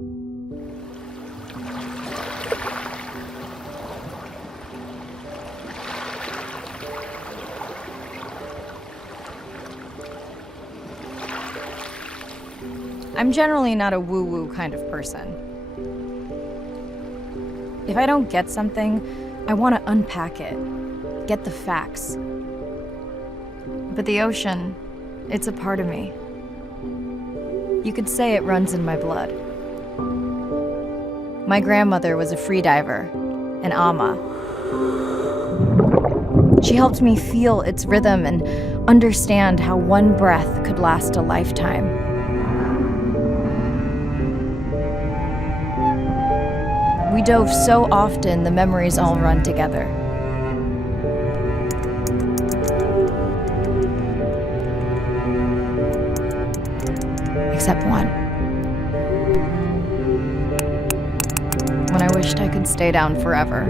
I'm generally not a woo-woo kind of person. If I don't get something, I want to unpack it, get the facts. But the ocean, it's a part of me. You could say it runs in my blood. My grandmother was a freediver, an ama. She helped me feel its rhythm and understand how one breath could last a lifetime. We dove so often, the memories all run together. Except one. When I wished I could stay down forever.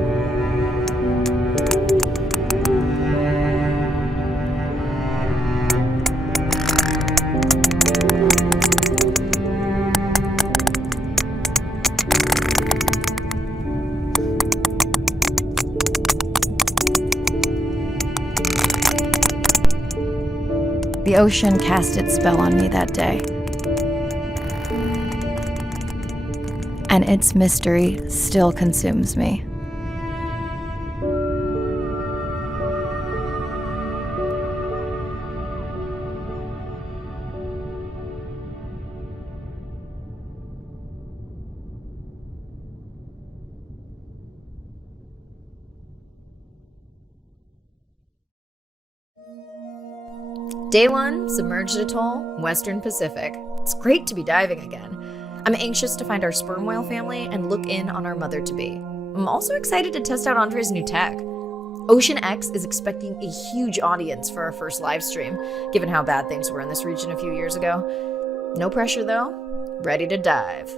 The ocean cast its spell on me that day. And its mystery still consumes me. Day 1, submerged atoll, Western Pacific. It's great to be diving again. I'm anxious to find our sperm whale family and look in on our mother-to-be. I'm also excited to test out Andre's new tech. Ocean X is expecting a huge audience for our first live stream, given how bad things were in this region a few years ago. No pressure though, ready to dive.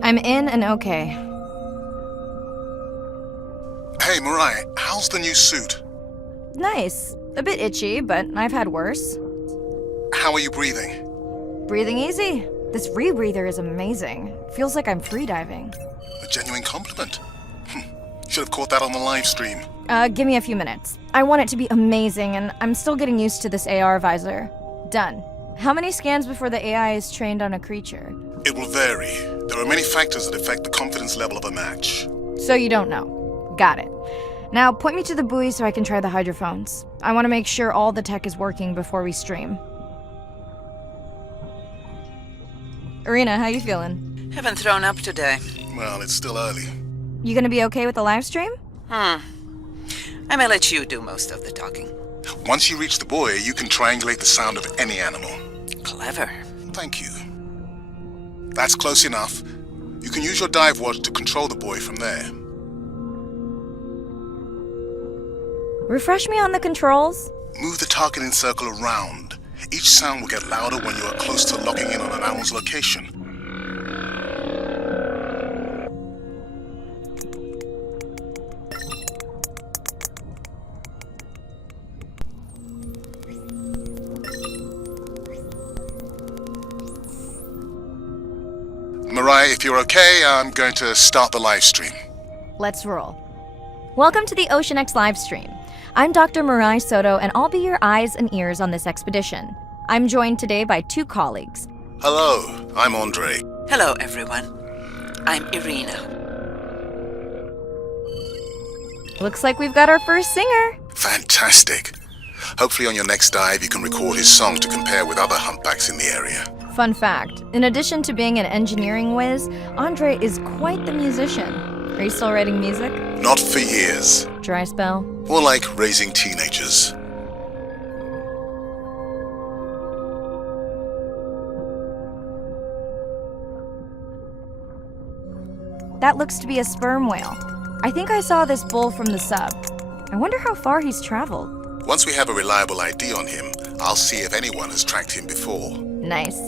I'm in and okay. Hey, Mariah, how's the new suit? Nice. A bit itchy, but I've had worse. How are you breathing? Breathing easy. This rebreather is amazing. Feels like I'm freediving. A genuine compliment. Should have caught that on the live stream. Give me a few minutes. I want it to be amazing, and I'm still getting used to this AR visor. Done. How many scans before the AI is trained on a creature? It will vary. There are many factors that affect the confidence level of a match. So you don't know. Got it. Now point me to the buoy so I can try the hydrophones. I want to make sure all the tech is working before we stream. Irina, how you feeling? Haven't thrown up today. Well, it's still early. You gonna be okay with the live stream? I may let you do most of the talking. Once you reach the buoy, you can triangulate the sound of any animal. Clever. Thank you. That's close enough. You can use your dive watch to control the buoy from there. Refresh me on the controls. Move the targeting circle around. Each sound will get louder when you are close to locking in on an animal's location. Mariah, if you're okay, I'm going to start the live stream. Let's roll. Welcome to the Ocean X live stream. I'm Dr. Mirai Soto, and I'll be your eyes and ears on this expedition. I'm joined today by two colleagues. Hello, I'm Andre. Hello, everyone. I'm Irina. Looks like we've got our first singer. Fantastic. Hopefully on your next dive you can record his song to compare with other humpbacks in the area. Fun fact, in addition to being an engineering whiz, Andre is quite the musician. Are you still writing music? Not for years. Dry spell? More like raising teenagers. That looks to be a sperm whale. I think I saw this bull from the sub. I wonder how far he's traveled. Once we have a reliable ID on him, I'll see if anyone has tracked him before. Nice.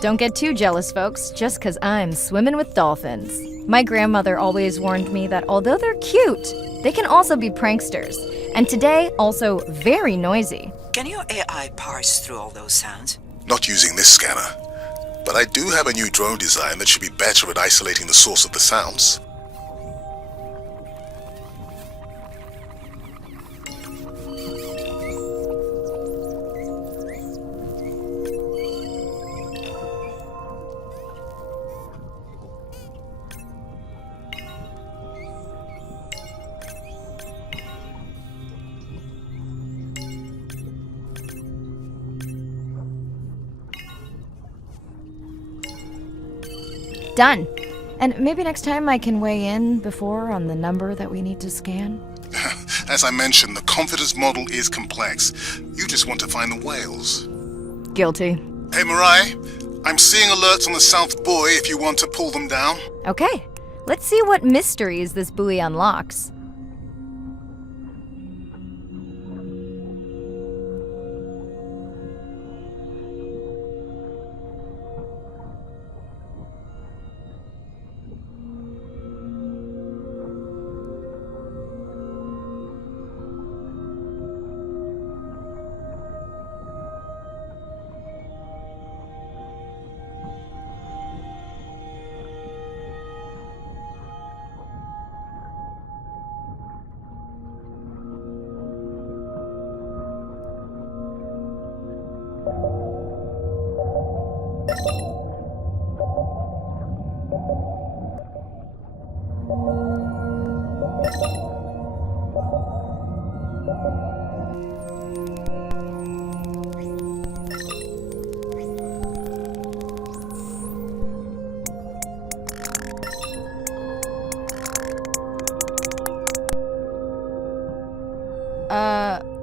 Don't get too jealous, folks, just 'cause I'm swimming with dolphins. My grandmother always warned me that although they're cute, they can also be pranksters. And today, also very noisy. Can your AI parse through all those sounds? Not using this scanner. But I do have a new drone design that should be better at isolating the source of the sounds. Done. And maybe next time I can weigh in before on the number that we need to scan? As I mentioned, the confidence model is complex. You just want to find the whales. Guilty. Hey, Mirai, I'm seeing alerts on the South Buoy if you want to pull them down. Okay, let's see what mysteries this buoy unlocks.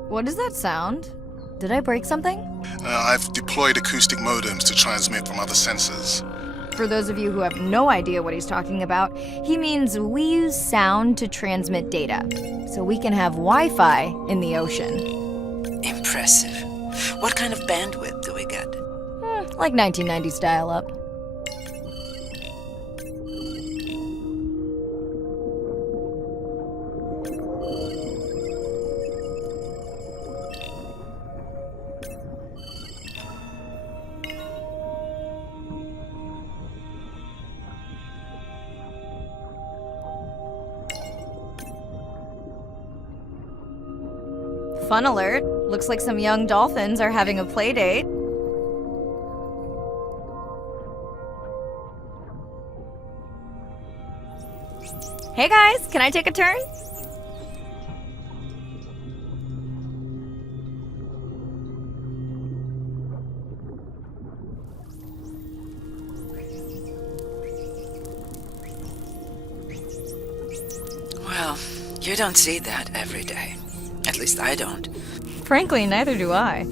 What does that sound? Did I break something? I've deployed acoustic modems to transmit from other sensors. For those of you who have no idea what he's talking about, he means we use sound to transmit data, so we can have Wi-Fi in the ocean. Impressive. What kind of bandwidth do we get? Like 1990s dial-up. Fun alert. Looks like some young dolphins are having a play date. Hey guys, can I take a turn? Well, you don't see that every day. At least I don't. Frankly, neither do I.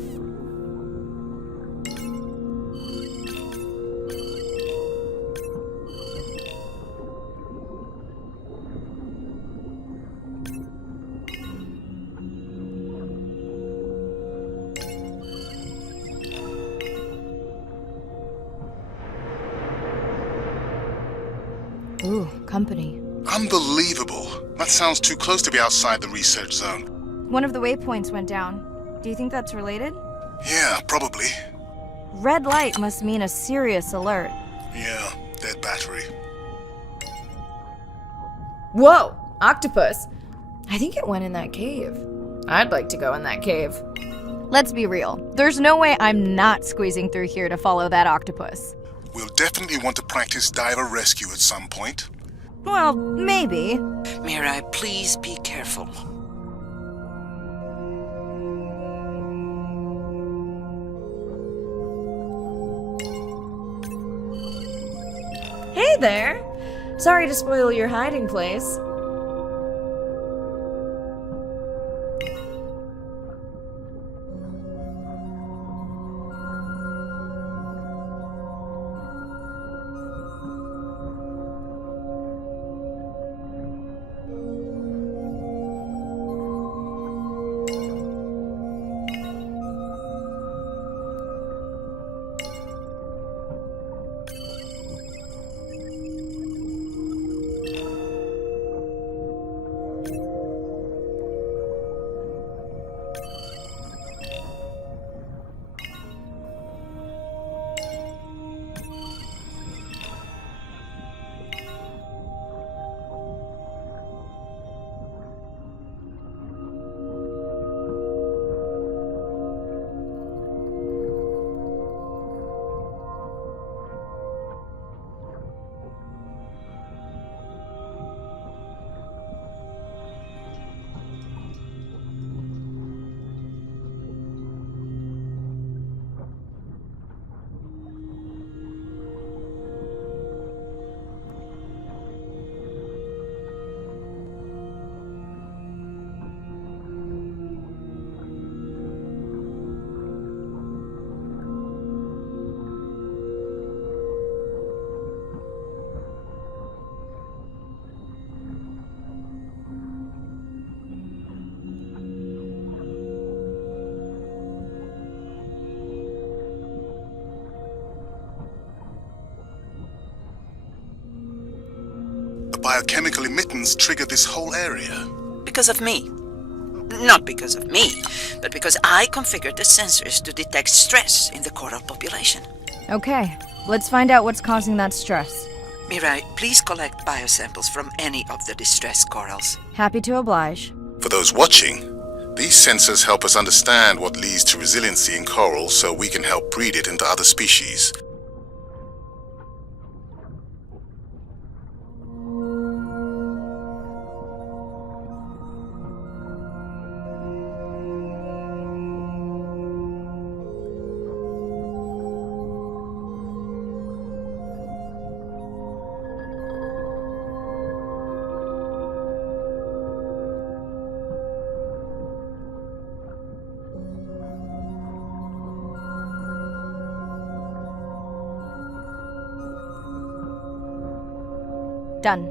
Ooh, company. Unbelievable. That sounds too close to be outside the research zone. One of the waypoints went down. Do you think that's related? Yeah, probably. Red light must mean a serious alert. Yeah, dead battery. Whoa! Octopus! I think it went in that cave. I'd like to go in that cave. Let's be real. There's no way I'm not squeezing through here to follow that octopus. We'll definitely want to practice diver rescue at some point. Well, maybe. Mirai, please be careful. Hey there! Sorry to spoil your hiding place. biochemical emittance triggered this whole area? Because of me. Not because of me, but because I configured the sensors to detect stress in the coral population. Okay, let's find out what's causing that stress. Mirai, please collect biosamples from any of the distressed corals. Happy to oblige. For those watching, these sensors help us understand what leads to resiliency in coral so we can help breed it into other species. Done.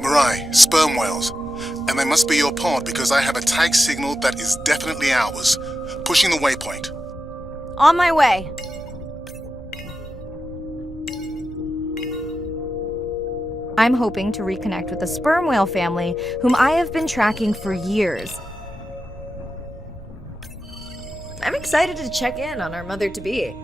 Mirai, sperm whales. And they must be your pod because I have a tag signal that is definitely ours. Pushing the waypoint. On my way. I'm hoping to reconnect with the sperm whale family, whom I have been tracking for years. I'm excited to check in on our mother-to-be.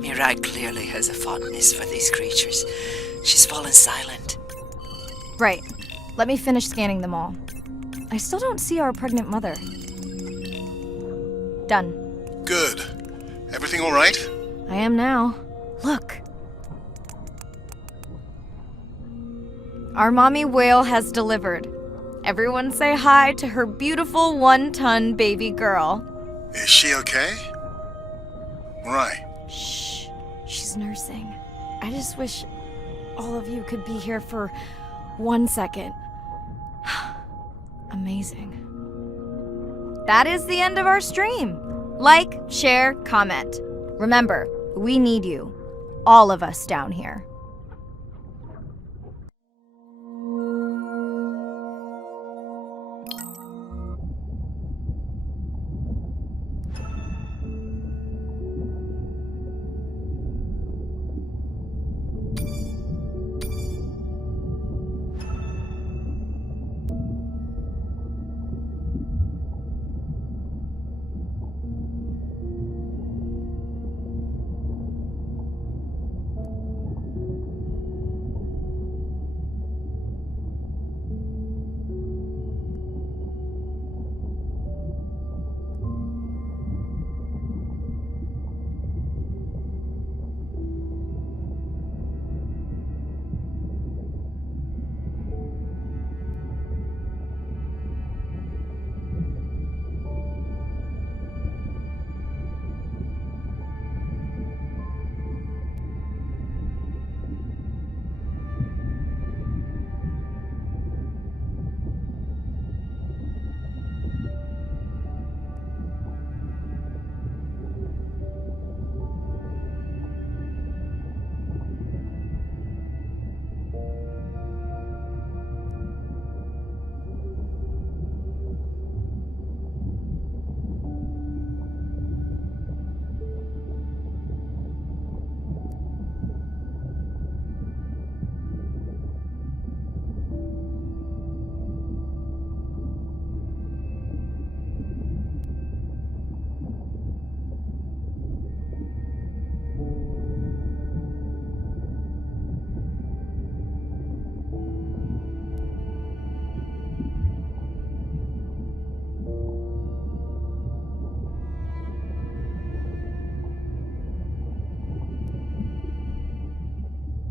Mirai clearly has a fondness for these creatures. She's fallen silent. Right. Let me finish scanning them all. I still don't see our pregnant mother. Done. Good. Everything all right? I am now. Look. Our mommy whale has delivered. Everyone say hi to her beautiful 1-ton baby girl. Is she okay? Mirai. Shh. She's nursing. I just wish all of you could be here for 1 second. Amazing. That is the end of our stream. Like, share, comment. Remember, we need you. All of us down here.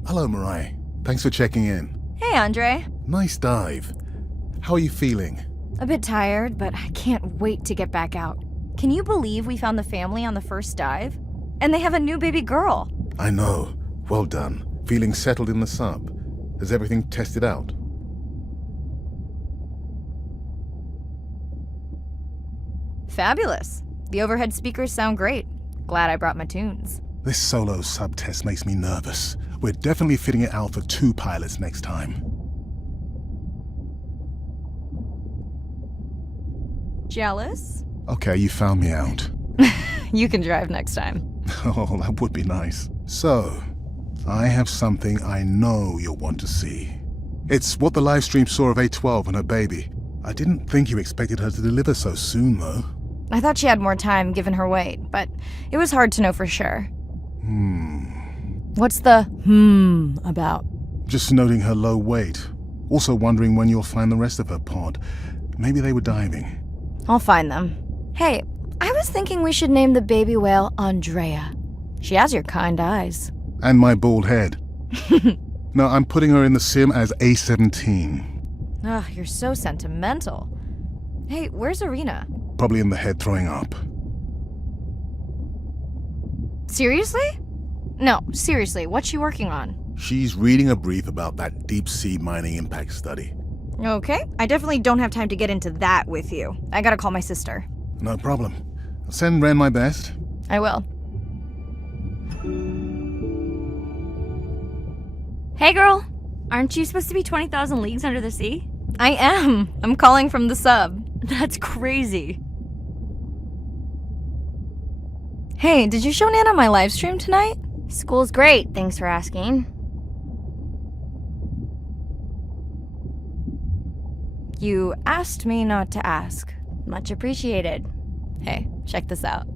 Hello, Mirai. Thanks for checking in. Hey, Andre. Nice dive. How are you feeling? A bit tired, but I can't wait to get back out. Can you believe we found the family on the first dive? And they have a new baby girl. I know. Well done. Feeling settled in the sub? Has everything tested out? Fabulous. The overhead speakers sound great. Glad I brought my tunes. This solo sub test makes me nervous. We're definitely fitting it out for 2 pilots next time. Jealous? Okay, you found me out. You can drive next time. Oh, that would be nice. So, I have something I know you'll want to see. It's what the live stream saw of A12 and her baby. I didn't think you expected her to deliver so soon, though. I thought she had more time given her weight, but it was hard to know for sure. What's the about? Just noting her low weight. Also wondering when you'll find the rest of her pod. Maybe they were diving. I'll find them. Hey, I was thinking we should name the baby whale Andrea. She has your kind eyes. And my bald head. No, I'm putting her in the sim as A17. Ugh, you're so sentimental. Hey, where's Arena? Probably in the head throwing up. Seriously? No, seriously, what's she working on? She's reading a brief about that deep-sea mining impact study. Okay, I definitely don't have time to get into that with you. I gotta call my sister. No problem. I'll send Ren my best. I will. Hey girl, aren't you supposed to be 20,000 leagues under the sea? I am. I'm calling from the sub. That's crazy. Hey, did you show Nana my live stream tonight? School's great, thanks for asking. You asked me not to ask. Much appreciated. Hey, check this out.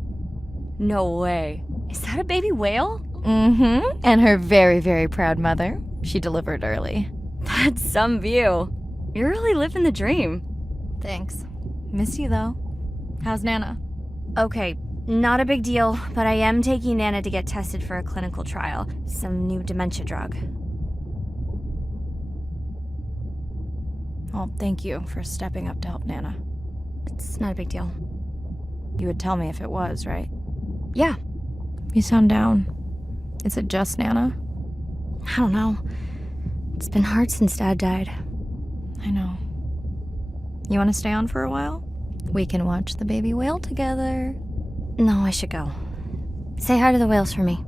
No way. Is that a baby whale? Mm-hmm. And her very, very proud mother. She delivered early. That's some view. You're really living the dream. Thanks. Miss you, though. How's Nana? Okay, not a big deal, but I am taking Nana to get tested for a clinical trial. Some new dementia drug. Well, thank you for stepping up to help Nana. It's not a big deal. You would tell me if it was, right? Yeah. You sound down. Is it just Nana? I don't know. It's been hard since Dad died. I know. You want to stay on for a while? We can watch the baby whale together. No, I should go. Say hi to the whales for me.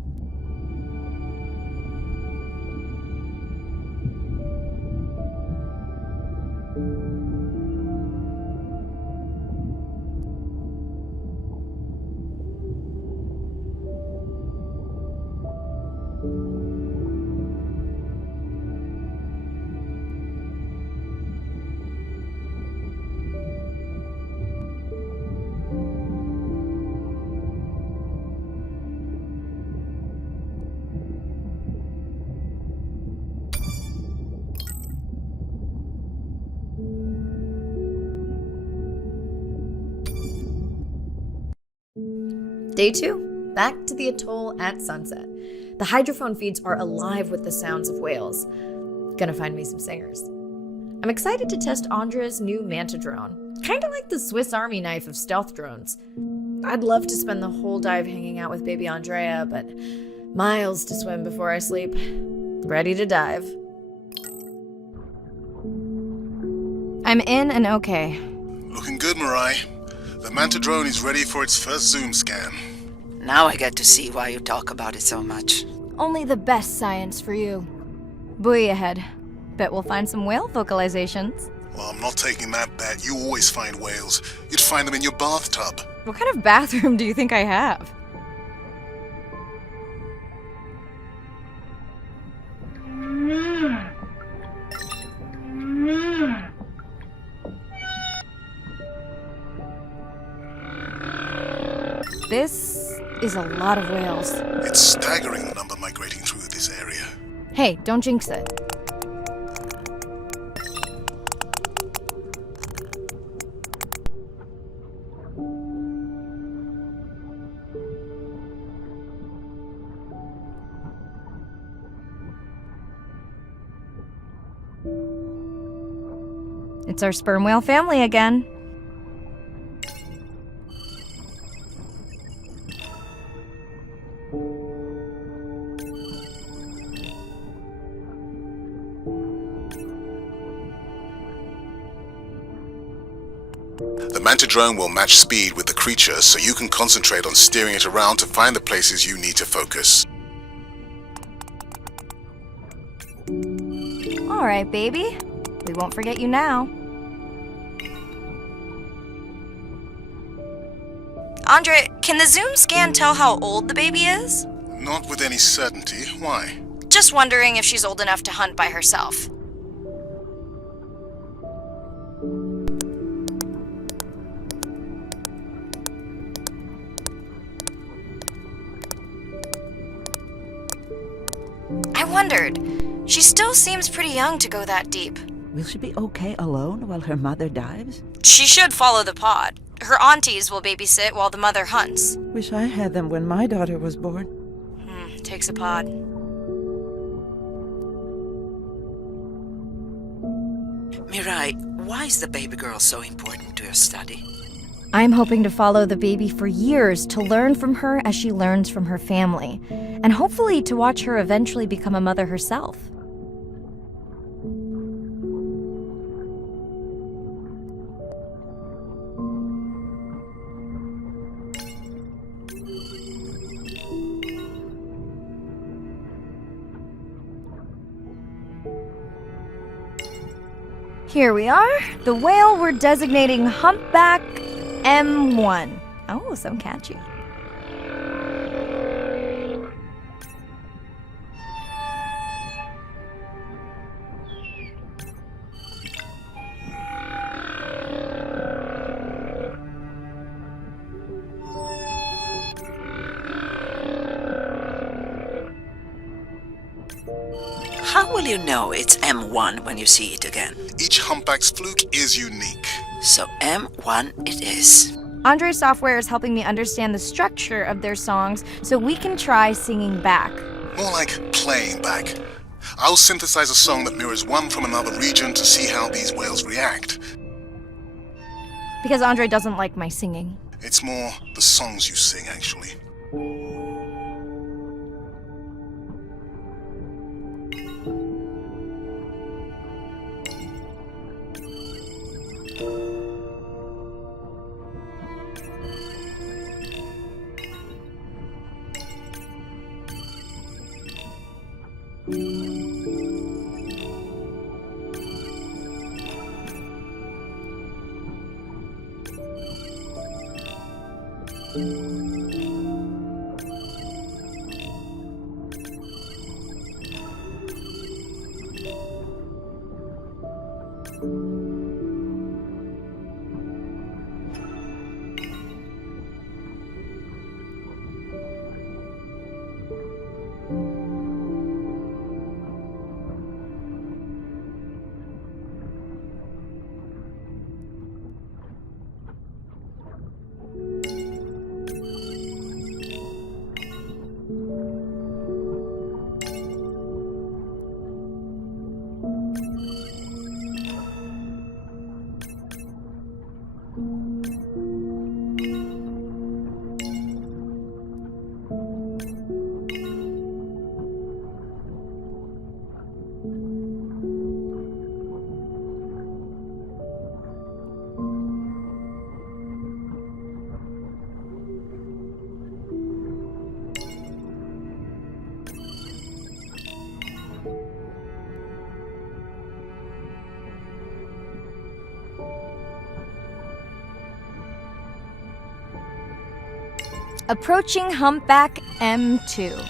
Day 2. Back to the atoll at sunset. The hydrophone feeds are alive with the sounds of whales. Gonna find me some singers. I'm excited to test Andrea's new Manta drone. Kinda like the Swiss Army knife of stealth drones. I'd love to spend the whole dive hanging out with baby Andrea, but miles to swim before I sleep. Ready to dive. I'm in and okay. Looking good, Mirai. The Manta drone is ready for its first zoom scan. Now I get to see why you talk about it so much. Only the best science for you. Buoy ahead. Bet we'll find some whale vocalizations. Well, I'm not taking that bet. You always find whales. You'd find them in your bathtub. What kind of bathroom do you think I have? This is a lot of whales. It's staggering the number migrating through this area. Hey, don't jinx it. It's our sperm whale family again. The manta drone will match speed with the creature so you can concentrate on steering it around to find the places you need to focus. All right, baby. We won't forget you now. Andre, can the zoom scan tell how old the baby is? Not with any certainty. Why? Just wondering if she's old enough to hunt by herself. I wondered. She still seems pretty young to go that deep. Will she be okay alone while her mother dives? She should follow the pod. Her aunties will babysit while the mother hunts. Wish I had them when my daughter was born. Takes a pod. Mirai, why is the baby girl so important to your study? I'm hoping to follow the baby for years to learn from her as she learns from her family, and hopefully to watch her eventually become a mother herself. Here we are, the whale we're designating Humpback M1. Oh, so catchy. How will you know it's M1 when you see it again? Each humpback's fluke is unique. So M1 it is. Andre's software is helping me understand the structure of their songs so we can try singing back. More like playing back. I'll synthesize a song that mirrors one from another region to see how these whales react. Because Andre doesn't like my singing. It's more the songs you sing, actually. Approaching Humpback M2.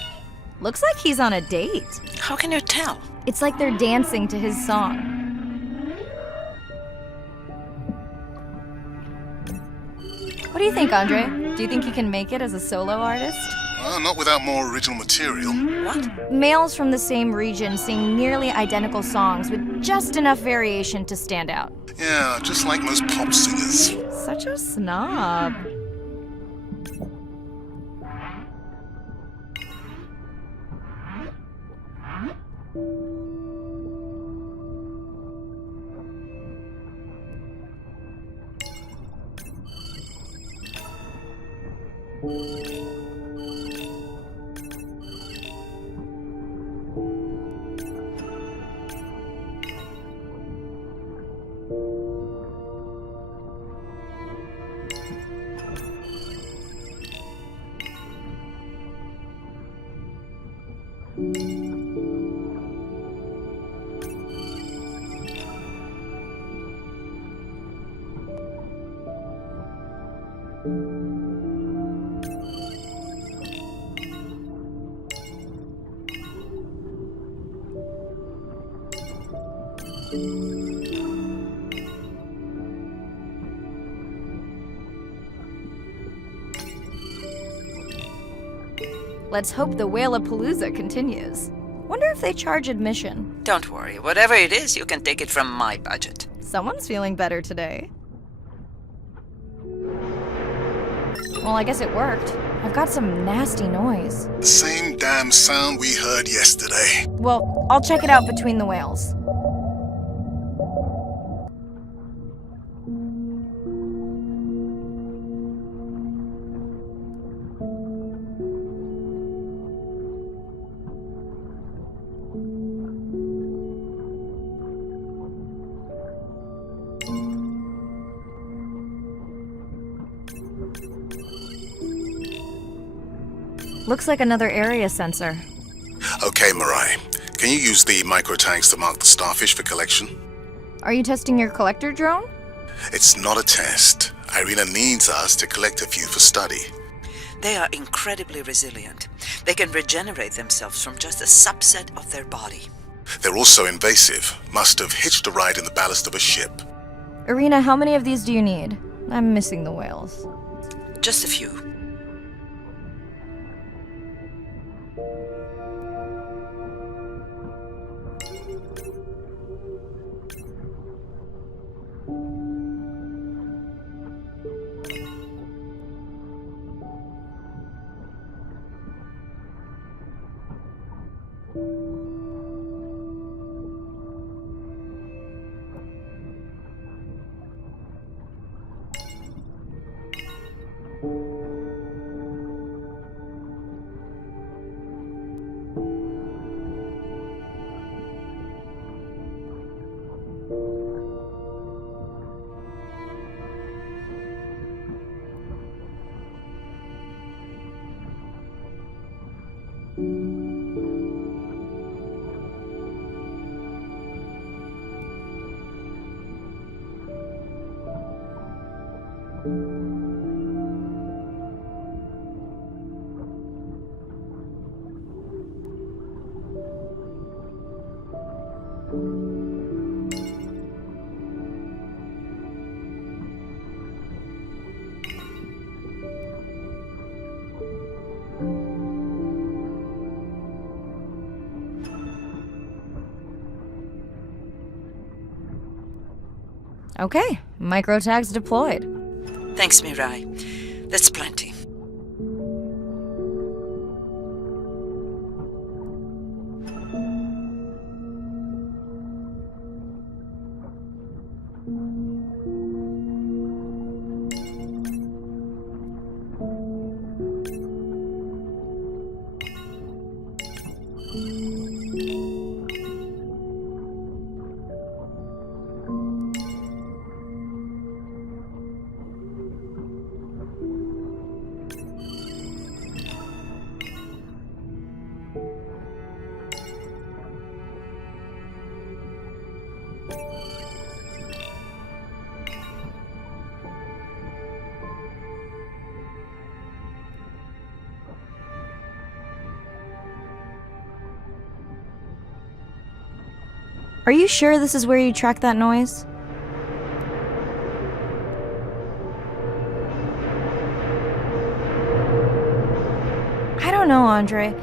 Looks like he's on a date. How can you tell? It's like they're dancing to his song. What do you think, Andre? Do you think he can make it as a solo artist? Not without more original material. What? Males from the same region sing nearly identical songs with just enough variation to stand out. Yeah, just like most pop singers. Such a snob. Let's hope the Whalapalooza continues. Wonder if they charge admission. Don't worry, whatever it is, you can take it from my budget. Someone's feeling better today. Well, I guess it worked. I've got some nasty noise. The same damn sound we heard yesterday. Well, I'll check it out between the whales. Looks like another area sensor. Okay, Mirai. Can you use the micro-tags to mark the starfish for collection? Are you testing your collector drone? It's not a test. Irina needs us to collect a few for study. They are incredibly resilient. They can regenerate themselves from just a subset of their body. They're also invasive. Must have hitched a ride in the ballast of a ship. Irina, how many of these do you need? I'm missing the whales. Just a few. Okay, micro tags deployed. Thanks, Mirai. That's plenty. Are you sure this is where you track that noise? I don't know, Andre.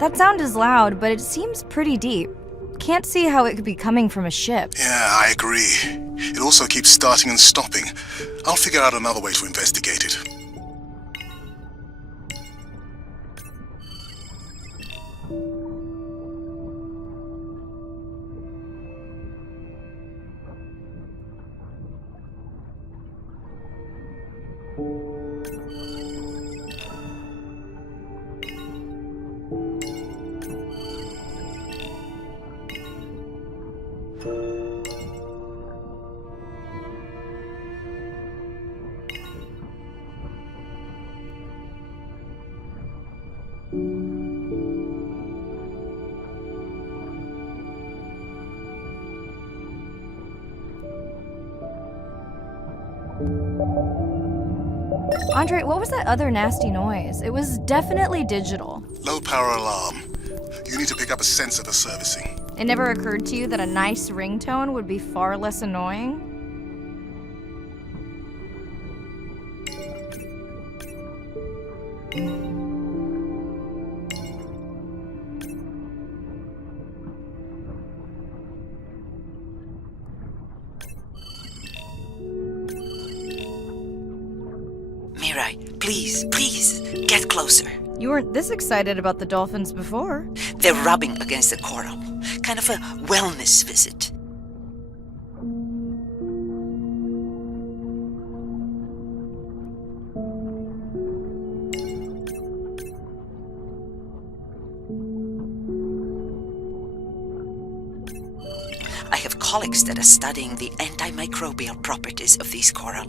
That sound is loud, but it seems pretty deep. Can't see how it could be coming from a ship. Yeah, I agree. It also keeps starting and stopping. I'll figure out another way to investigate it. Andre, what was that other nasty noise? It was definitely digital. Low power alarm. You need to pick up a sensor for servicing. It never occurred to you that a nice ringtone would be far less annoying? Mirai, please, get closer. You weren't this excited about the dolphins before. They're rubbing against the coral. Kind of a wellness visit. I have colleagues that are studying the antimicrobial properties of these coral.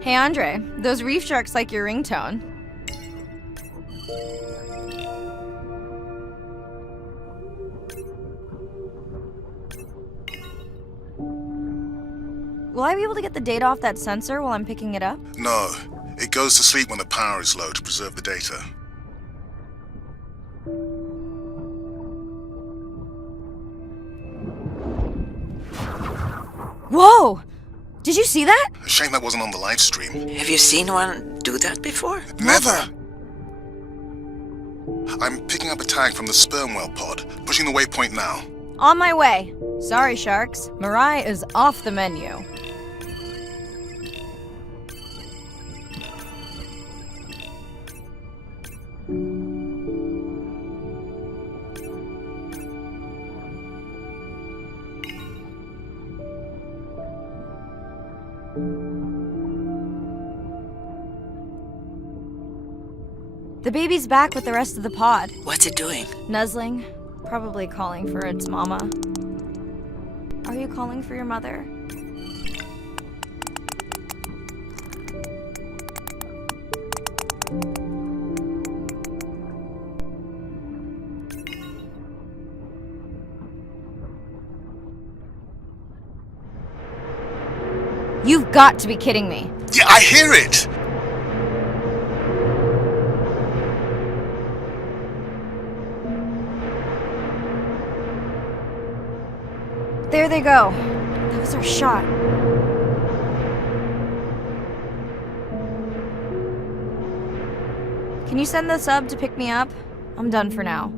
Hey Andre, those reef sharks like your ringtone. Will I be able to get the data off that sensor while I'm picking it up? No. It goes to sleep when the power is low to preserve the data. Whoa! Did you see that? A shame that wasn't on the live stream. Have you seen one do that before? Never! I'm picking up a tag from the sperm whale pod, pushing the waypoint now. On my way. Sorry, sharks. Mirai is off the menu. The baby's back with the rest of the pod. What's it doing? Nuzzling. Probably calling for its mama. Are you calling for your mother? You've got to be kidding me. Yeah, I hear it! There they go. That was our shot. Can you send the sub to pick me up? I'm done for now.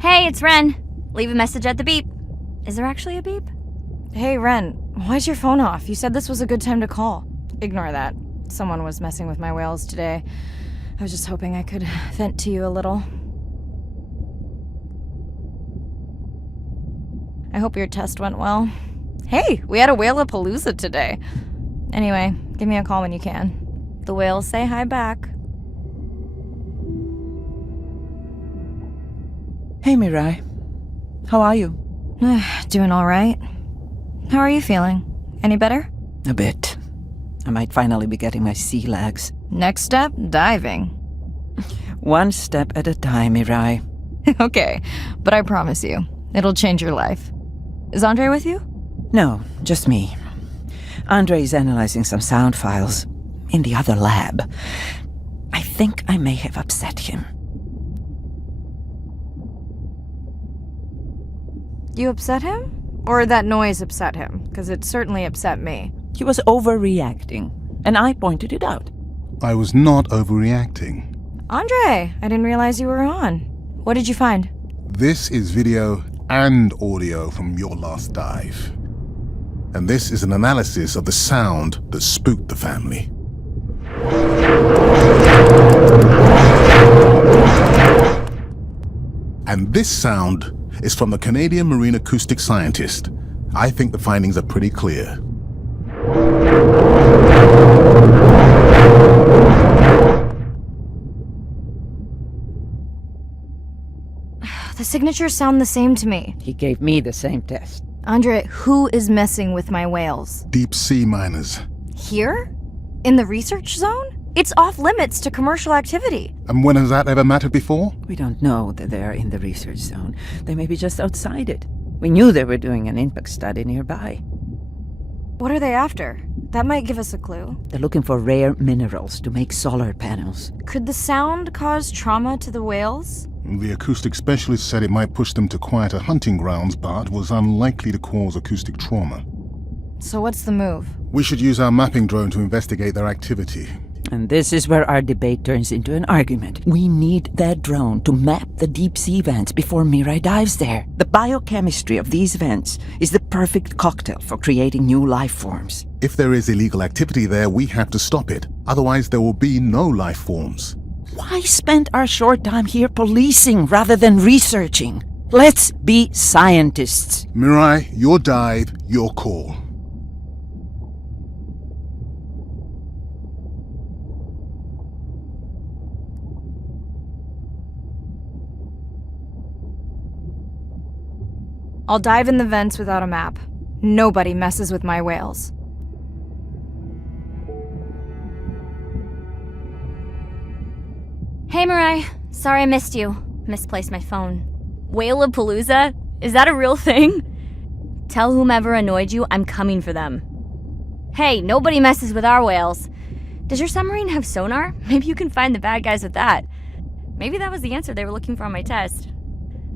Hey, it's Ren. Leave a message at the beep. Is there actually a beep? Hey, Ren, why's your phone off? You said this was a good time to call. Ignore that. Someone was messing with my whales today. I was just hoping I could vent to you a little. I hope your test went well. Hey, we had a whale-a-palooza today. Anyway, give me a call when you can. The whales say hi back. Hey, Mirai. How are you? Doing all right. How are you feeling? Any better? A bit. I might finally be getting my sea legs. Next step, diving. One step at a time, Mirai. Okay, but I promise you, it'll change your life. Is Andre with you? No, just me. Andre is analyzing some sound files in the other lab. I think I may have upset him. You upset him? Or that noise upset him? Because it certainly upset me. He was overreacting, and I pointed it out. I was not overreacting. Andre, I didn't realize you were on. What did you find? This is video and audio from your last dive. And this is an analysis of the sound that spooked the family. And this sound is from the Canadian marine acoustic scientist. I think the findings are pretty clear. The signatures sound the same to me. He gave me the same test. Andre, who is messing with my whales? Deep sea miners. Here? In the research zone? It's off limits to commercial activity. And when has that ever mattered before? We don't know that they are in the research zone. They may be just outside it. We knew they were doing an impact study nearby. What are they after? That might give us a clue. They're looking for rare minerals to make solar panels. Could the sound cause trauma to the whales? The acoustic specialist said it might push them to quieter hunting grounds, but was unlikely to cause acoustic trauma. So what's the move? We should use our mapping drone to investigate their activity. And this is where our debate turns into an argument. We need that drone to map the deep sea vents before Mirai dives there. The biochemistry of these vents is the perfect cocktail for creating new life forms. If there is illegal activity there, we have to stop it. Otherwise, there will be no life forms. Why spend our short time here policing rather than researching? Let's be scientists. Mirai, your dive, your call. I'll dive in the vents without a map. Nobody messes with my whales. Hey, Mirai. Sorry I missed you. Misplaced my phone. Whale-a-palooza? Is that a real thing? Tell whomever annoyed you I'm coming for them. Hey, nobody messes with our whales. Does your submarine have sonar? Maybe you can find the bad guys with that. Maybe that was the answer they were looking for on my test.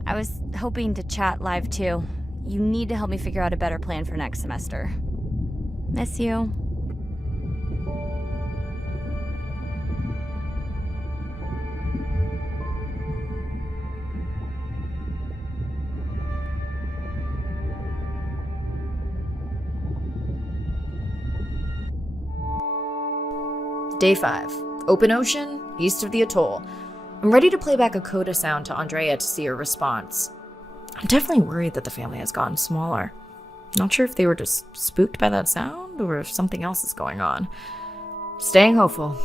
I was hoping to chat live too. You need to help me figure out a better plan for next semester. Miss you. Day 5. Open ocean, east of the atoll. I'm ready to play back a coda sound to Andrea to see her response. I'm definitely worried that the family has gotten smaller. Not sure if they were just spooked by that sound or if something else is going on. Staying hopeful.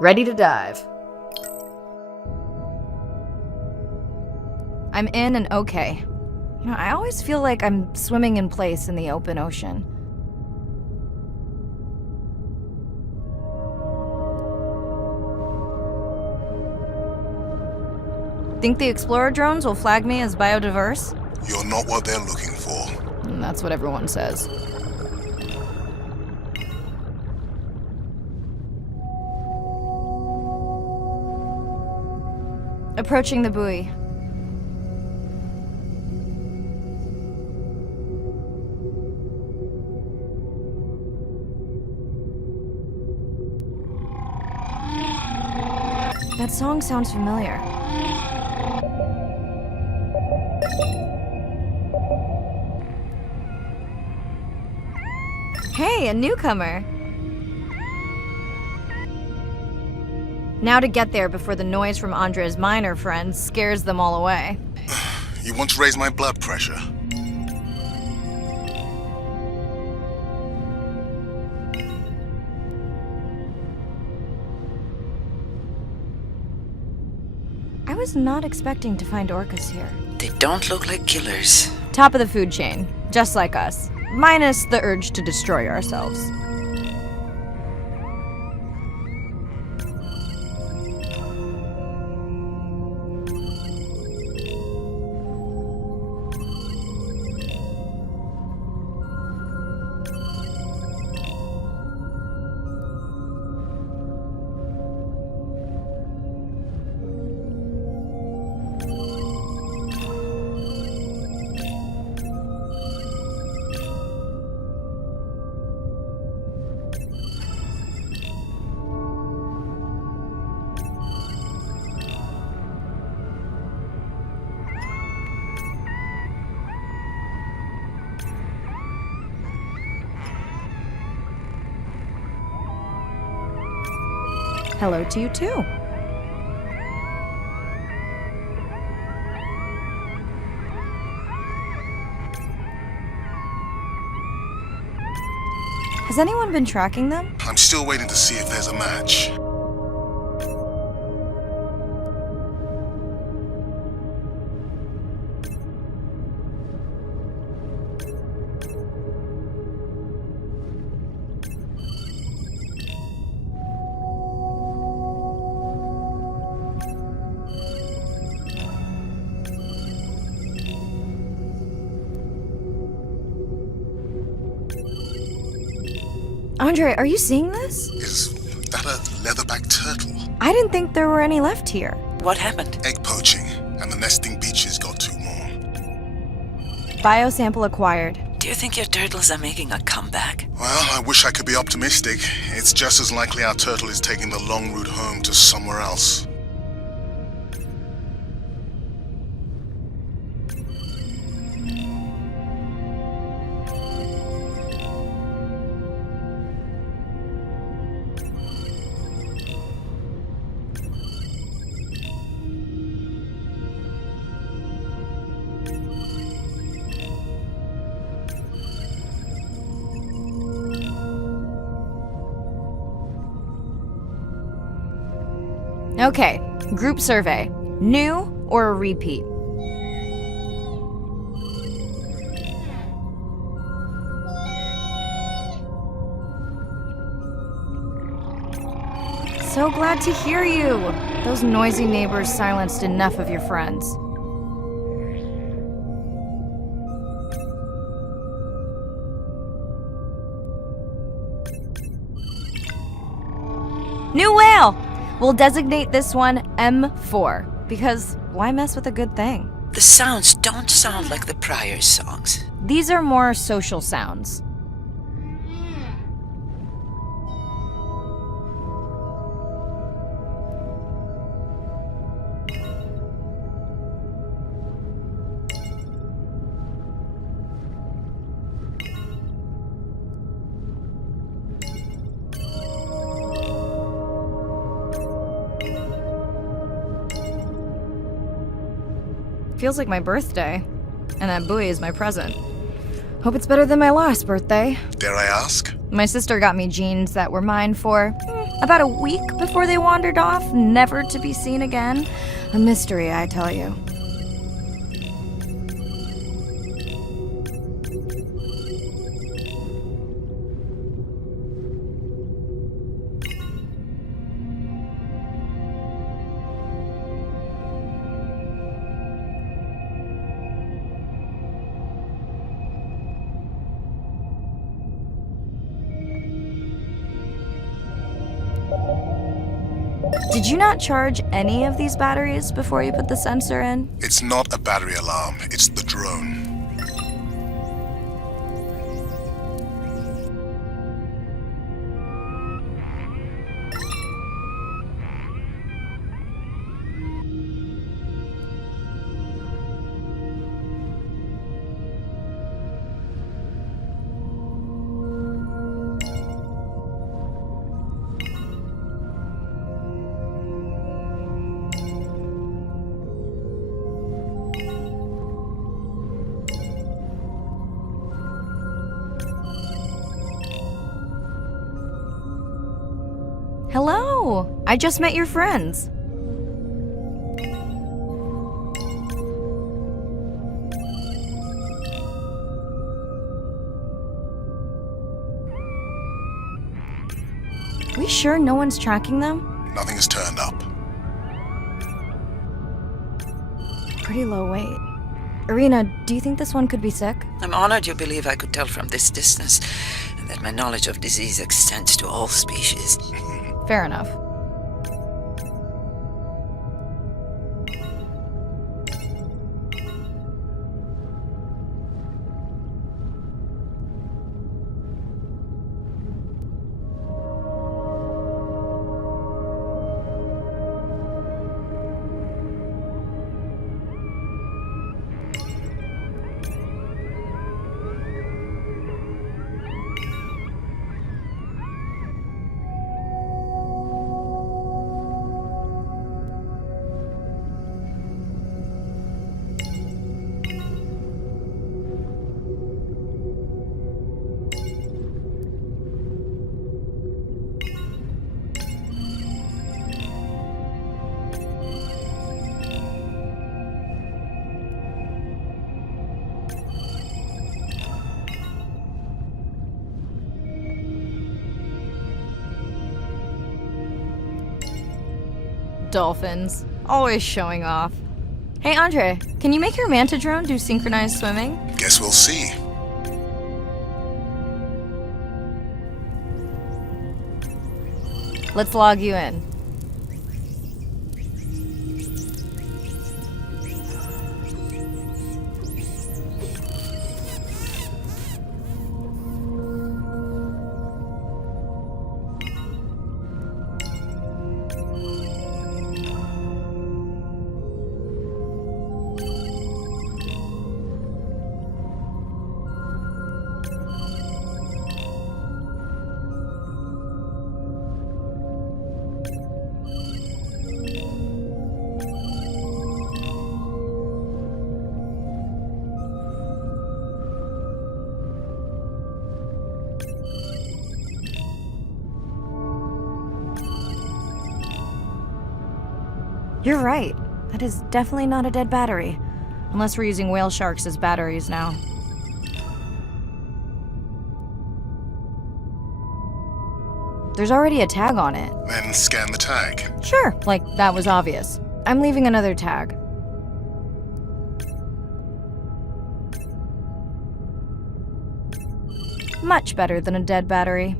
Ready to dive. I'm in and okay. You know, I always feel like I'm swimming in place in the open ocean. Think the Explorer drones will flag me as biodiverse? You're not what they're looking for. That's what everyone says. Approaching the buoy. That song sounds familiar. Hey, a newcomer! Now to get there before the noise from Andre's miner friends scares them all away. You want to raise my blood pressure? I was not expecting to find orcas here. They don't look like killers. Top of the food chain, just like us. Minus the urge to destroy ourselves. Hello to you too. Has anyone been tracking them? I'm still waiting to see if there's a match. Andre, are you seeing this? Is that a leatherback turtle? I didn't think there were any left here. What happened? Egg poaching, and the nesting beaches got 2 more. Biosample acquired. Do you think your turtles are making a comeback? Well, I wish I could be optimistic. It's just as likely our turtle is taking the long route home to somewhere else. Okay, group survey. New or a repeat? So glad to hear you. Those noisy neighbors silenced enough of your friends. New whale! We'll designate this one M4, because why mess with a good thing? The sounds don't sound like the prior songs. These are more social sounds. Feels like my birthday, and that buoy is my present. Hope it's better than my last birthday. Dare I ask? My sister got me jeans that were mine for about a week before they wandered off, never to be seen again. A mystery, I tell you. Did you not charge any of these batteries before you put the sensor in? It's not a battery alarm, it's the drone. Hello! I just met your friends. We sure no one's tracking them? Nothing has turned up. Pretty low weight. Irina, do you think this one could be sick? I'm honored you believe I could tell from this distance, and that my knowledge of disease extends to all species. Fair enough. Dolphins. Always showing off. Hey, Andre, can you make your manta drone do synchronized swimming? Guess we'll see. Let's log you in. You're right. That is definitely not a dead battery. Unless we're using whale sharks as batteries now. There's already a tag on it. Then scan the tag. Sure, like that was obvious. I'm leaving another tag. Much better than a dead battery.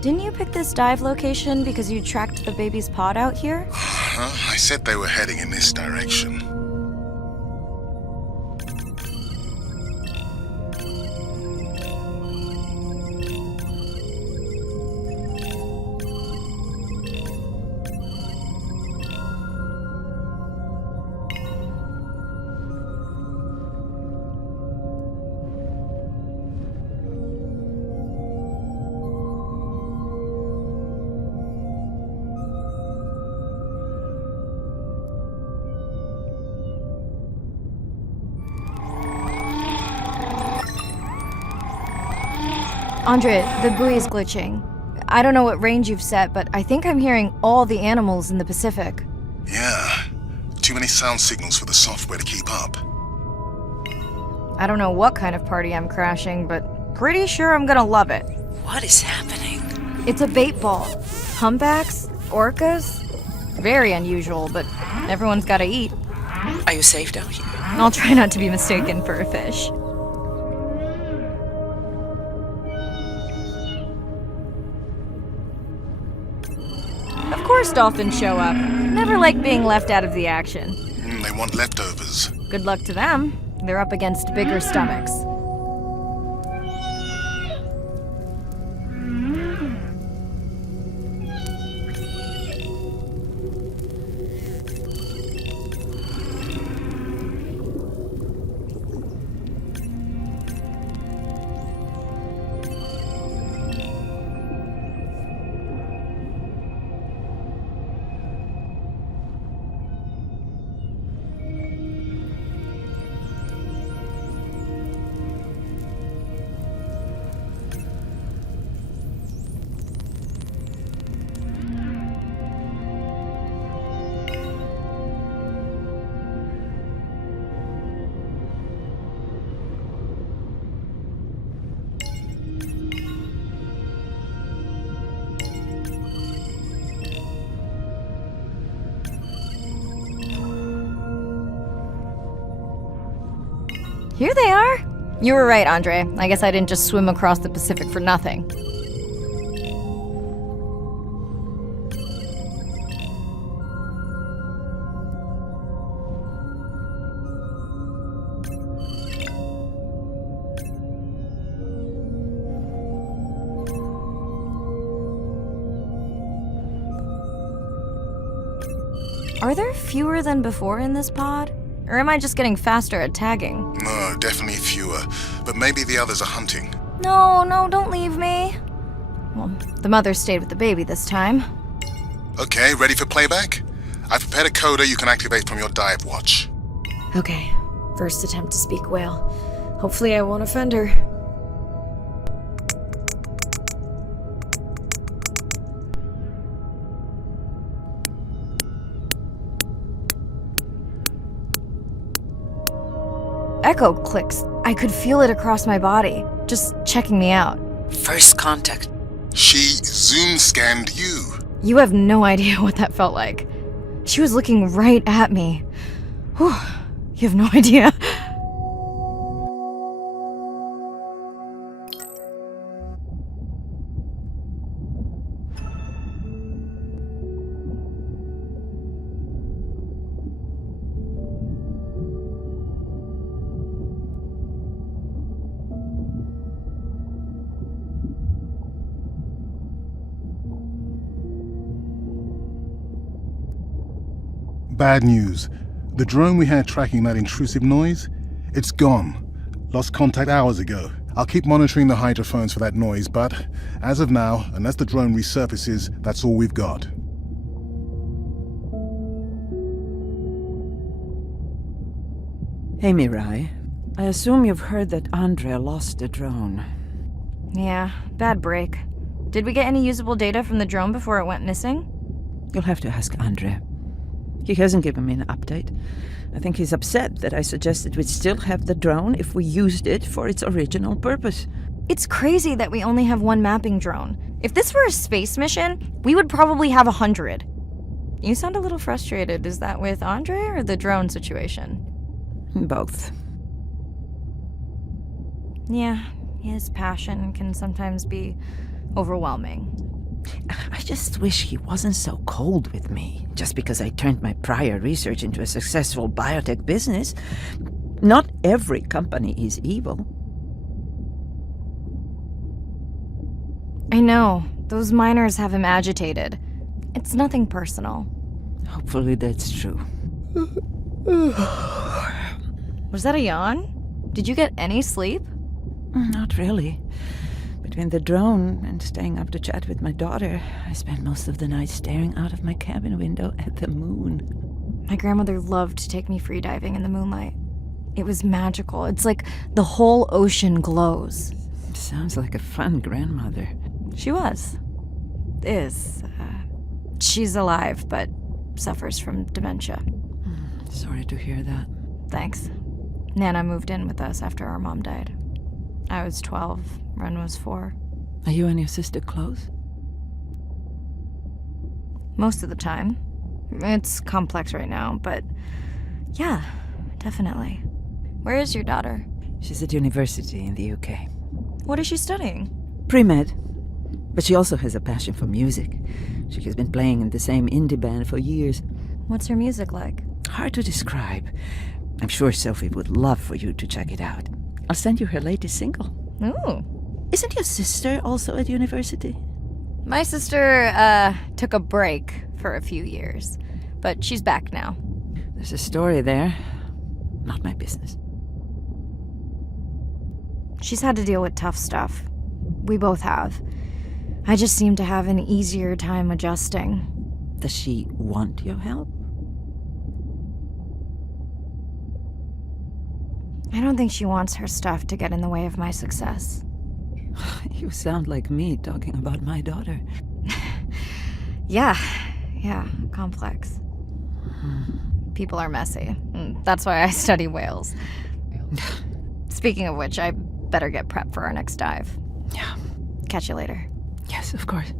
Didn't you pick this dive location because you tracked the baby's pod out here? I said they were heading in this direction. Andre, the buoy is glitching. I don't know what range you've set, but I think I'm hearing all the animals in the Pacific. Yeah. Too many sound signals for the software to keep up. I don't know what kind of party I'm crashing, but pretty sure I'm gonna love it. What is happening? It's a bait ball. Humpbacks? Orcas? Very unusual, but everyone's gotta eat. Are you safe down here? I'll try not to be mistaken for a fish. Of course dolphins show up. Never like being left out of the action. They want leftovers. Good luck to them. They're up against bigger stomachs. Here they are! You were right, Andre. I guess I didn't just swim across the Pacific for nothing. Are there fewer than before in this pod? Or am I just getting faster at tagging? No, definitely fewer. But maybe the others are hunting. No, don't leave me. Well, the mother stayed with the baby this time. Okay, ready for playback? I've prepared a coda you can activate from your dive watch. Okay, first attempt to speak whale. Hopefully I won't offend her. Echo clicks. I could feel it across my body, just checking me out. First contact. She zoom scanned you. You have no idea what that felt like. She was looking right at me. Whew, you have no idea. Bad news. The drone we had tracking that intrusive noise, it's gone. Lost contact hours ago. I'll keep monitoring the hydrophones for that noise, but as of now, unless the drone resurfaces, that's all we've got. Hey, Mirai. I assume you've heard that Andrea lost a drone. Yeah, bad break. Did we get any usable data from the drone before it went missing? You'll have to ask Andrea. He hasn't given me an update. I think he's upset that I suggested we'd still have the drone if we used it for its original purpose. It's crazy that we only have one mapping drone. If this were a space mission, we would probably have 100. You sound a little frustrated. Is that with Andre or the drone situation? Both. Yeah, his passion can sometimes be overwhelming. I just wish he wasn't so cold with me, just because I turned my prior research into a successful biotech business. Not every company is evil. I know. Those miners have him agitated. It's nothing personal. Hopefully that's true. Was that a yawn? Did you get any sleep? Not really. Between the drone and staying up to chat with my daughter, I spent most of the night staring out of my cabin window at the moon. My grandmother loved to take me freediving in the moonlight. It was magical. It's like the whole ocean glows. Sounds like a fun grandmother. She was. Is. She's alive, but suffers from dementia. Sorry to hear that. Thanks. Nana moved in with us after our mom died. I was 12, Ren was 4. Are you and your sister close? Most of the time. It's complex right now, but Yeah, definitely. Where is your daughter? She's at university in the UK. What is she studying? Pre-med. But she also has a passion for music. She has been playing in the same indie band for years. What's her music like? Hard to describe. I'm sure Sophie would love for you to check it out. I'll send you her latest single. Ooh. Isn't your sister also at university? My sister, took a break for a few years, but she's back now. There's a story there. Not my business. She's had to deal with tough stuff. We both have. I just seem to have an easier time adjusting. Does she want your help? I don't think she wants her stuff to get in the way of my success. You sound like me talking about my daughter. Yeah, complex. People are messy. That's why I study whales. Speaking of which, I better get prepped for our next dive. Yeah. Catch you later. Yes, of course.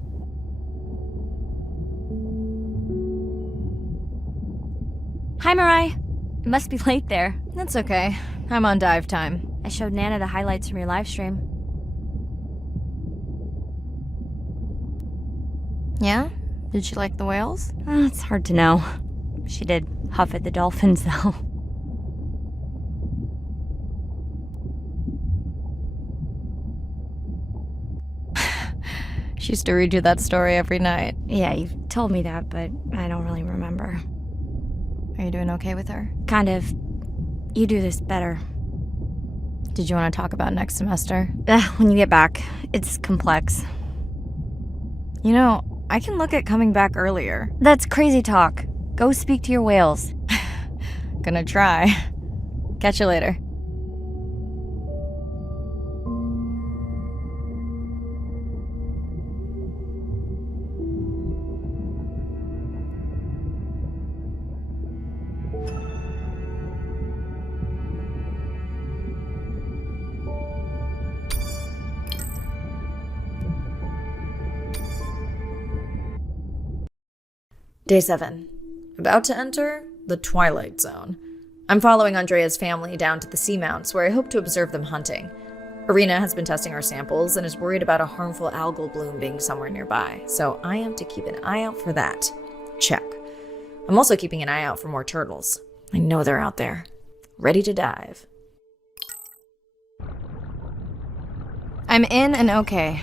Hi, Mirai. It must be late there. That's okay. I'm on dive time. I showed Nana the highlights from your live stream. Yeah? Did she like the whales? It's hard to know. She did huff at the dolphins, though. She used to read you that story every night. Yeah, you've told me that, but I don't really remember. Are you doing okay with her? Kind of. You do this better. Did you want to talk about next semester? When you get back. It's complex. You know, I can look at coming back earlier. That's crazy talk. Go speak to your whales. Gonna try. Catch you later. Day 7. About to enter the Twilight Zone. I'm following Andrea's family down to the seamounts where I hope to observe them hunting. Irina has been testing our samples and is worried about a harmful algal bloom being somewhere nearby, so I am to keep an eye out for that. Check. I'm also keeping an eye out for more turtles. I know they're out there, ready to dive. I'm in and okay.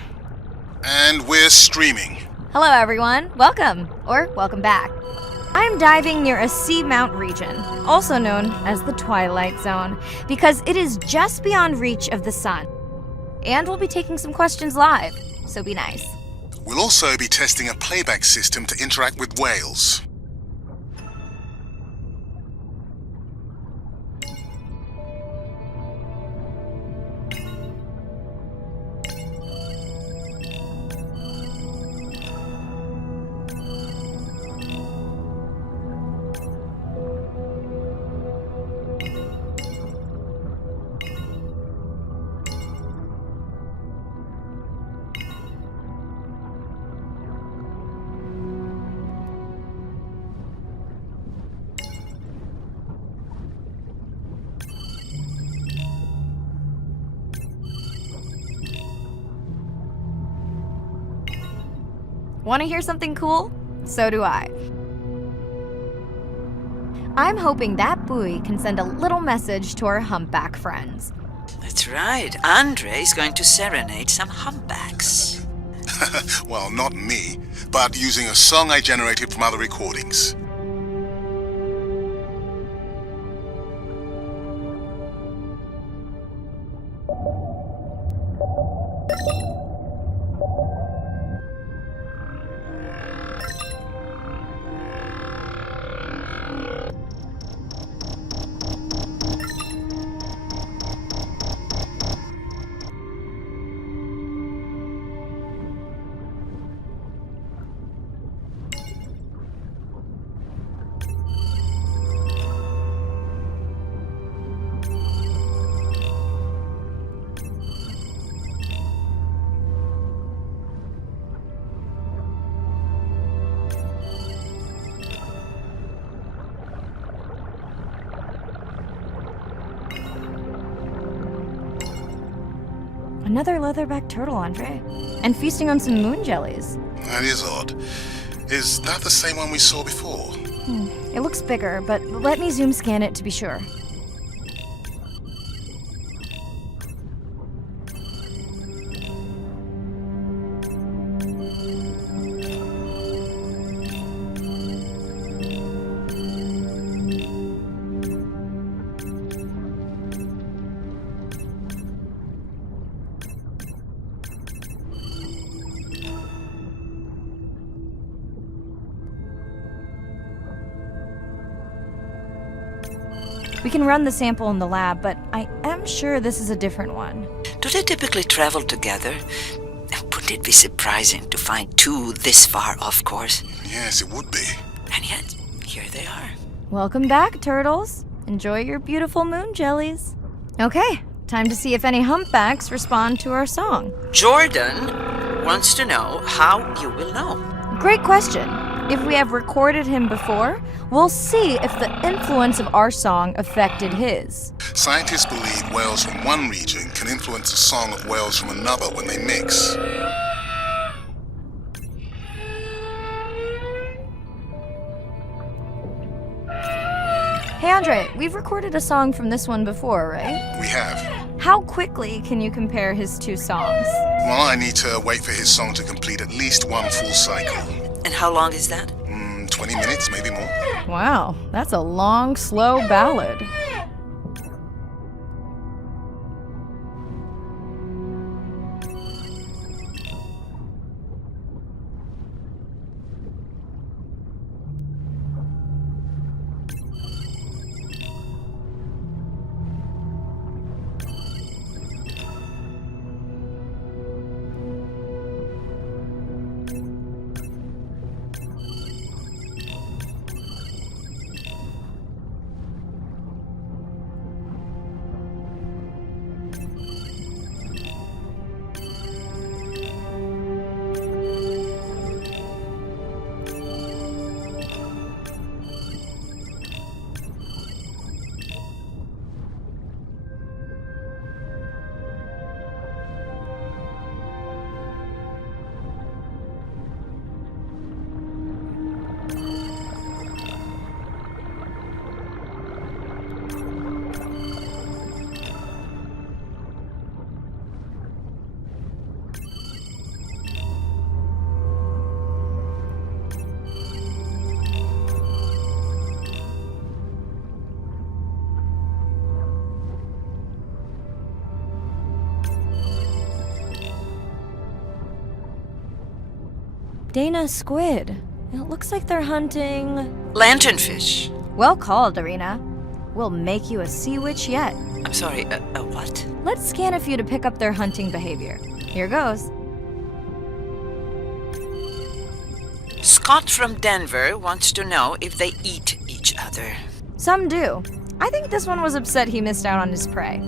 And we're streaming. Hello, everyone. Welcome, or welcome back. I'm diving near a seamount region, also known as the Twilight Zone, because it is just beyond reach of the sun. And we'll be taking some questions live, so be nice. We'll also be testing a playback system to interact with whales. Want to hear something cool? So do I. I'm hoping that buoy can send a little message to our humpback friends. That's right. Andre is going to serenade some humpbacks. Well, not me, but using a song I generated from other recordings. Another leatherback turtle, Andre. And feasting on some moon jellies. That is odd. Is that the same one we saw before? It looks bigger, but let me zoom scan it to be sure. We can run the sample in the lab, but I am sure this is a different one. Do they typically travel together? Wouldn't it be surprising to find two this far off course? Yes, it would be. And yet, here they are. Welcome back, turtles. Enjoy your beautiful moon jellies. Okay, time to see if any humpbacks respond to our song. Jordan wants to know how you will know. Great question. If we have recorded him before, we'll see if the influence of our song affected his. Scientists believe whales from one region can influence the song of whales from another when they mix. Hey Andre, we've recorded a song from this one before, right? We have. How quickly can you compare his two songs? Well, I need to wait for his song to complete at least one full cycle. And how long is that? 20 minutes, maybe more. Wow, that's a long, slow ballad. Dana, squid. It looks like they're hunting... Lanternfish. Well called, Arena. We'll make you a sea witch yet. I'm sorry, a what? Let's scan a few to pick up their hunting behavior. Here goes. Scott from Denver wants to know if they eat each other. Some do. I think this one was upset he missed out on his prey.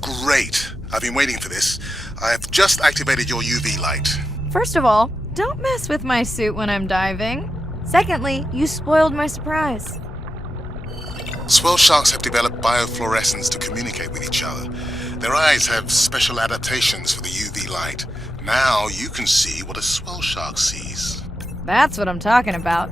Great. I've been waiting for this. I've just activated your UV light. First of all, don't mess with my suit when I'm diving. Secondly, you spoiled my surprise. Swell sharks have developed biofluorescence to communicate with each other. Their eyes have special adaptations for the UV light. Now you can see what a swell shark sees. That's what I'm talking about.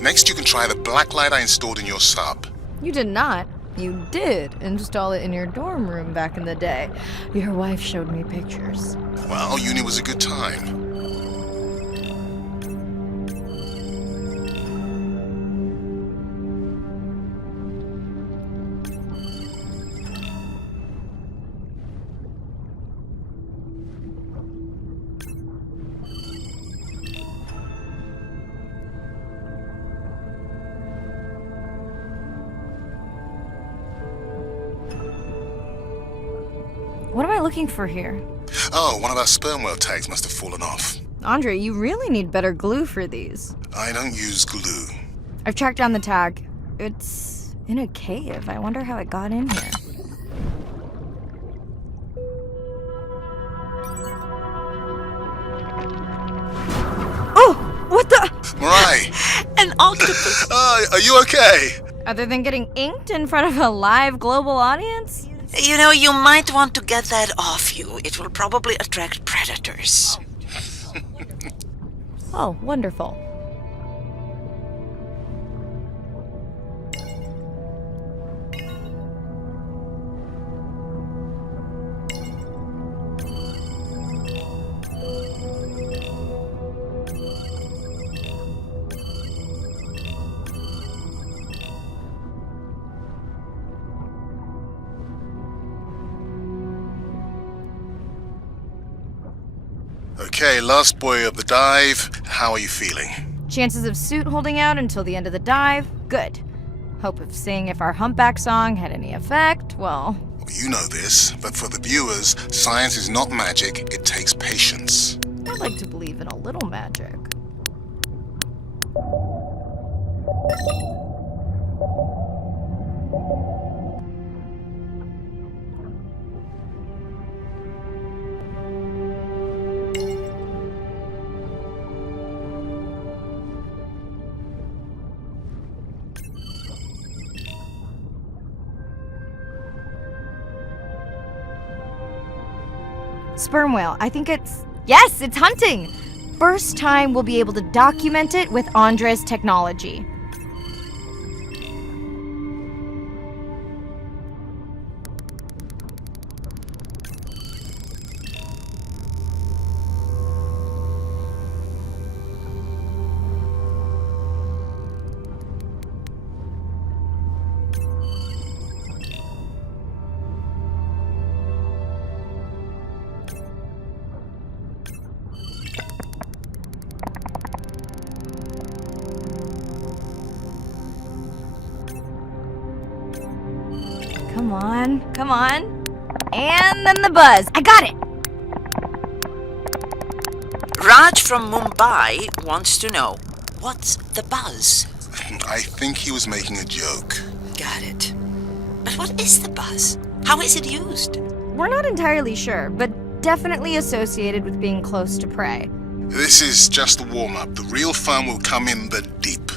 Next, you can try the black light I installed in your sub. You did not. You did install it in your dorm room back in the day. Your wife showed me pictures. Well, uni was a good time. What am I looking for here? Oh, one of our sperm whale tags must have fallen off. Andre, you really need better glue for these. I don't use glue. I've tracked down the tag. It's in a cave. I wonder how it got in here. Oh! What the? Mirai! An octopus! Are you okay? Other than getting inked in front of a live global audience? You know, you might want to get that off you. It will probably attract predators. Oh, wonderful. Okay, last boy of the dive. How are you feeling? Chances of suit holding out until the end of the dive? Good. Hope of seeing if our humpback song had any effect? Well, You know this, but for the viewers, science is not magic, it takes patience. I'd like to believe in a little magic. Sperm whale. I think it's... Yes, it's hunting! First time we'll be able to document it with Andre's technology. Come on, come on. And then the buzz. I got it! Raj from Mumbai wants to know, what's the buzz? I think he was making a joke. Got it. But what is the buzz? How is it used? We're not entirely sure, but definitely associated with being close to prey. This is just a warm-up. The real fun will come in the deep.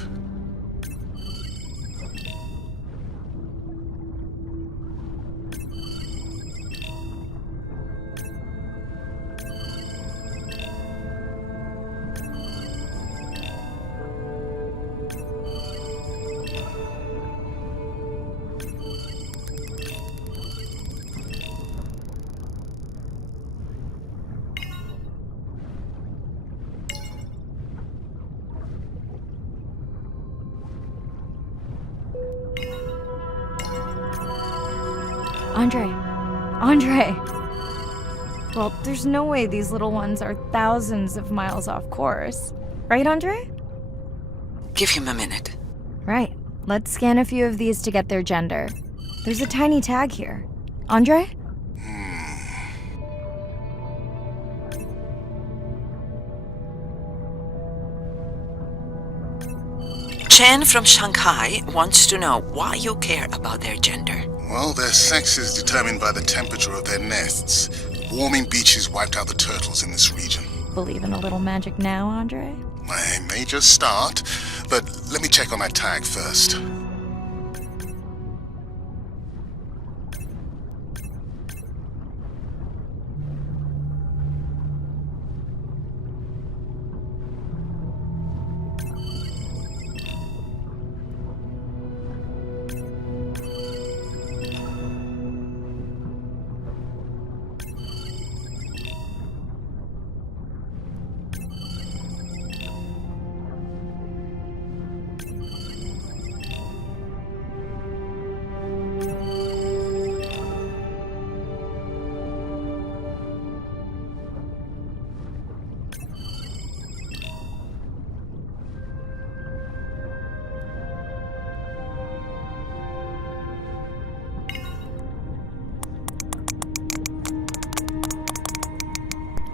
Andre. Andre! Well, there's no way these little ones are thousands of miles off course. Right, Andre? Give him a minute. Right. Let's scan a few of these to get their gender. There's a tiny tag here. Andre? Chen from Shanghai wants to know why you care about their gender. Well, their sex is determined by the temperature of their nests. Warming beaches wiped out the turtles in this region. Believe in a little magic now, Andre? I may just start, but let me check on that tag first.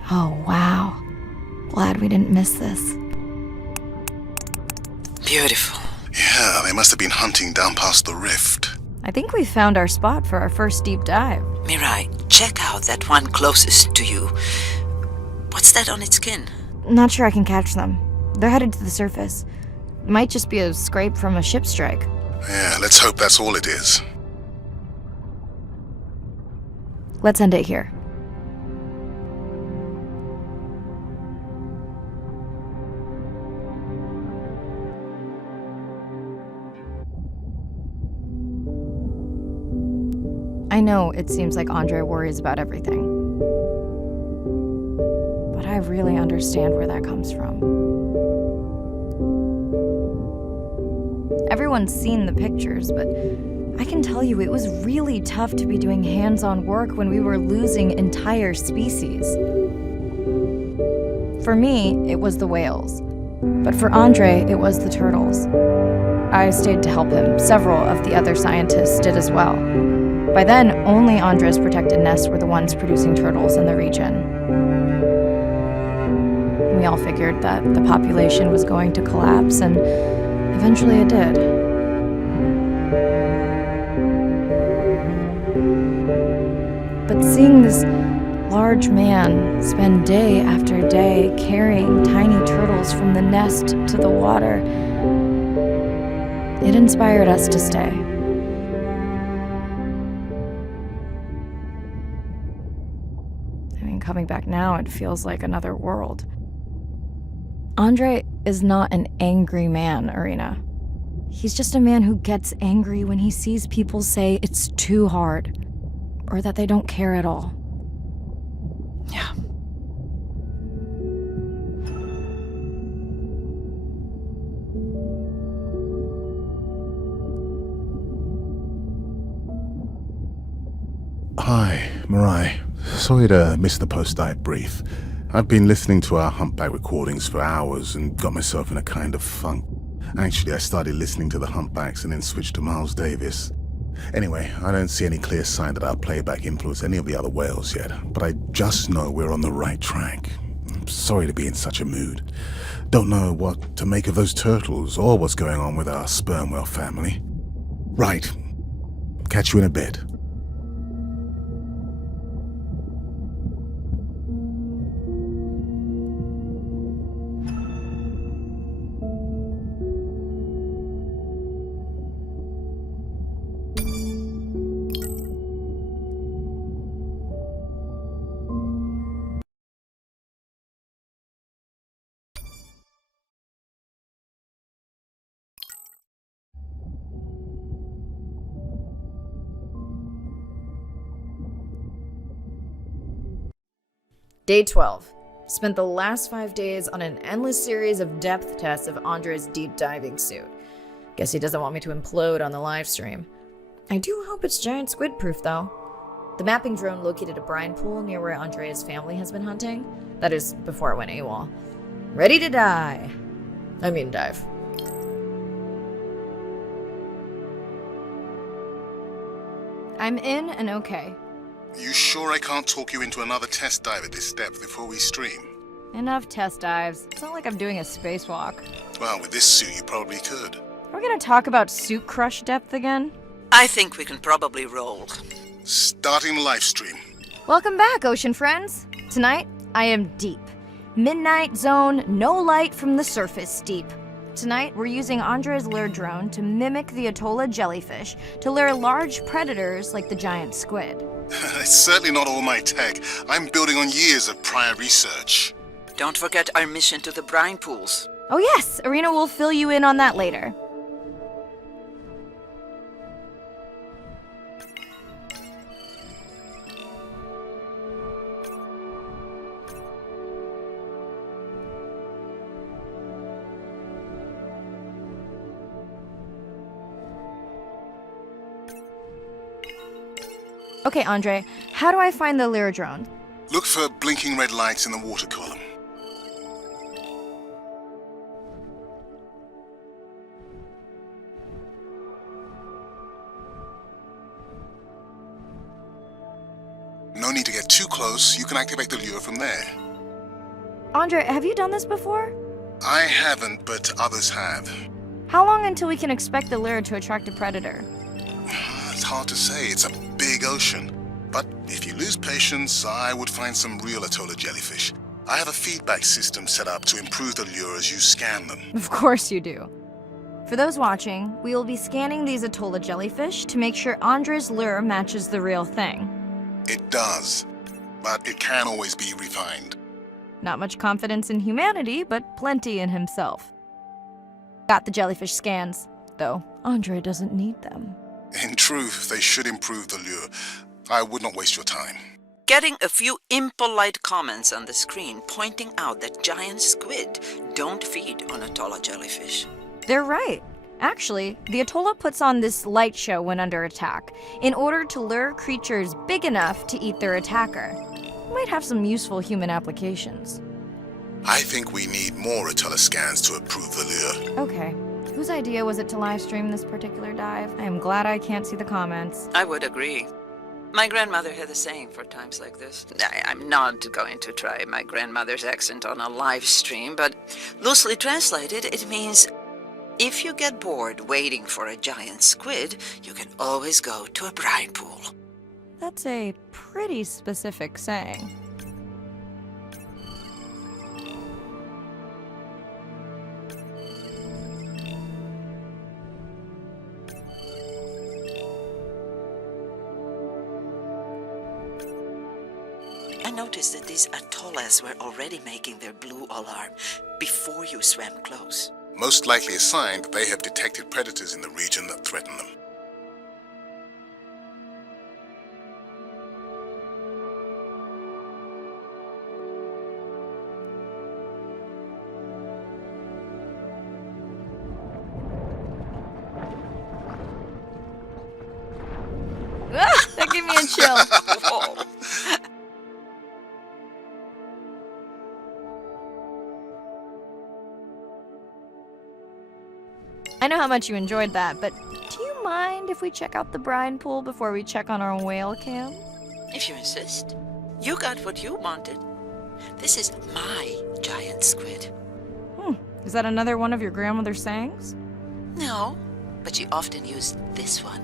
Oh, wow. Glad we didn't miss this. Beautiful. Yeah, they must have been hunting down past the rift. I think we found our spot for our first deep dive. Mirai, check out that one closest to you. What's that on its skin? Not sure I can catch them. They're headed to the surface. Might just be a scrape from a ship strike. Yeah, let's hope that's all it is. Let's end it here. I know it seems like Andre worries about everything. But I really understand where that comes from. Everyone's seen the pictures, but I can tell you it was really tough to be doing hands-on work when we were losing entire species. For me, it was the whales. But for Andre, it was the turtles. I stayed to help him. Several of the other scientists did as well. By then, only Andre's protected nests were the ones producing turtles in the region. We all figured that the population was going to collapse, and eventually it did. But seeing this large man spend day after day carrying tiny turtles from the nest to the water, it inspired us to stay. Coming back now, it feels like another world. Andre is not an angry man, Irina. He's just a man who gets angry when he sees people say it's too hard, or that they don't care at all. Yeah. Hi, Mirai. Sorry to miss the post-dive brief. I've been listening to our humpback recordings for hours and got myself in a kind of funk. Actually, I started listening to the humpbacks and then switched to Miles Davis. Anyway, I don't see any clear sign that our playback influenced any of the other whales yet, but I just know we're on the right track. I'm sorry to be in such a mood. Don't know what to make of those turtles or what's going on with our sperm whale family. Right. Catch you in a bit. Day 12. Spent the last 5 days on an endless series of depth tests of Andre's deep diving suit. Guess he doesn't want me to implode on the live stream. I do hope it's giant squid proof though. The mapping drone located a brine pool near where Andrea's family has been hunting. That is, before it went AWOL. Ready to dive. I'm in and okay. You sure I can't talk you into another test dive at this depth before we stream? Enough test dives. It's not like I'm doing a spacewalk. Well, with this suit, you probably could. Are we gonna talk about suit crush depth again? I think we can probably roll. Starting the live stream. Welcome back, ocean friends. Tonight, I am deep. Midnight zone, no light from the surface deep. Tonight, we're using Andre's lure drone to mimic the Atolla jellyfish to lure large predators like the giant squid. It's certainly not all my tech. I'm building on years of prior research. Don't forget our mission to the brine pools. Oh yes, Irina will fill you in on that later. Okay, Andre, how do I find the lure drone? Look for blinking red lights in the water column. No need to get too close. You can activate the lure from there. Andre, have you done this before? I haven't, but others have. How long until we can expect the lure to attract a predator? It's hard to say. It's a big ocean. But if you lose patience, I would find some real Atolla jellyfish. I have a feedback system set up to improve the lure as you scan them. Of course you do. For those watching, we will be scanning these Atolla jellyfish to make sure Andre's lure matches the real thing. It does, but it can always be refined. Not much confidence in humanity, but plenty in himself. Got the jellyfish scans, though Andre doesn't need them. In truth, they should improve the lure. I would not waste your time. Getting a few impolite comments on the screen pointing out that giant squid don't feed on Atolla jellyfish. They're right. Actually, the Atolla puts on this light show when under attack, in order to lure creatures big enough to eat their attacker. Might have some useful human applications. I think we need more Atolla scans to improve the lure. Okay. Whose idea was it to live stream this particular dive? I am glad I can't see the comments. I would agree. My grandmother had a saying for times like this. I'm not going to try my grandmother's accent on a live stream, but loosely translated, it means if you get bored waiting for a giant squid, you can always go to a brine pool. That's a pretty specific saying. I noticed that these atollas were already making their blue alarm before you swam close. Most likely a sign that they have detected predators in the region that threaten them. That gave me a chill. Whoa. I know how much you enjoyed that, but do you mind if we check out the brine pool before we check on our whale cam? If you insist. You got what you wanted. This is my giant squid. Is that another one of your grandmother's sayings? No, but she often used this one.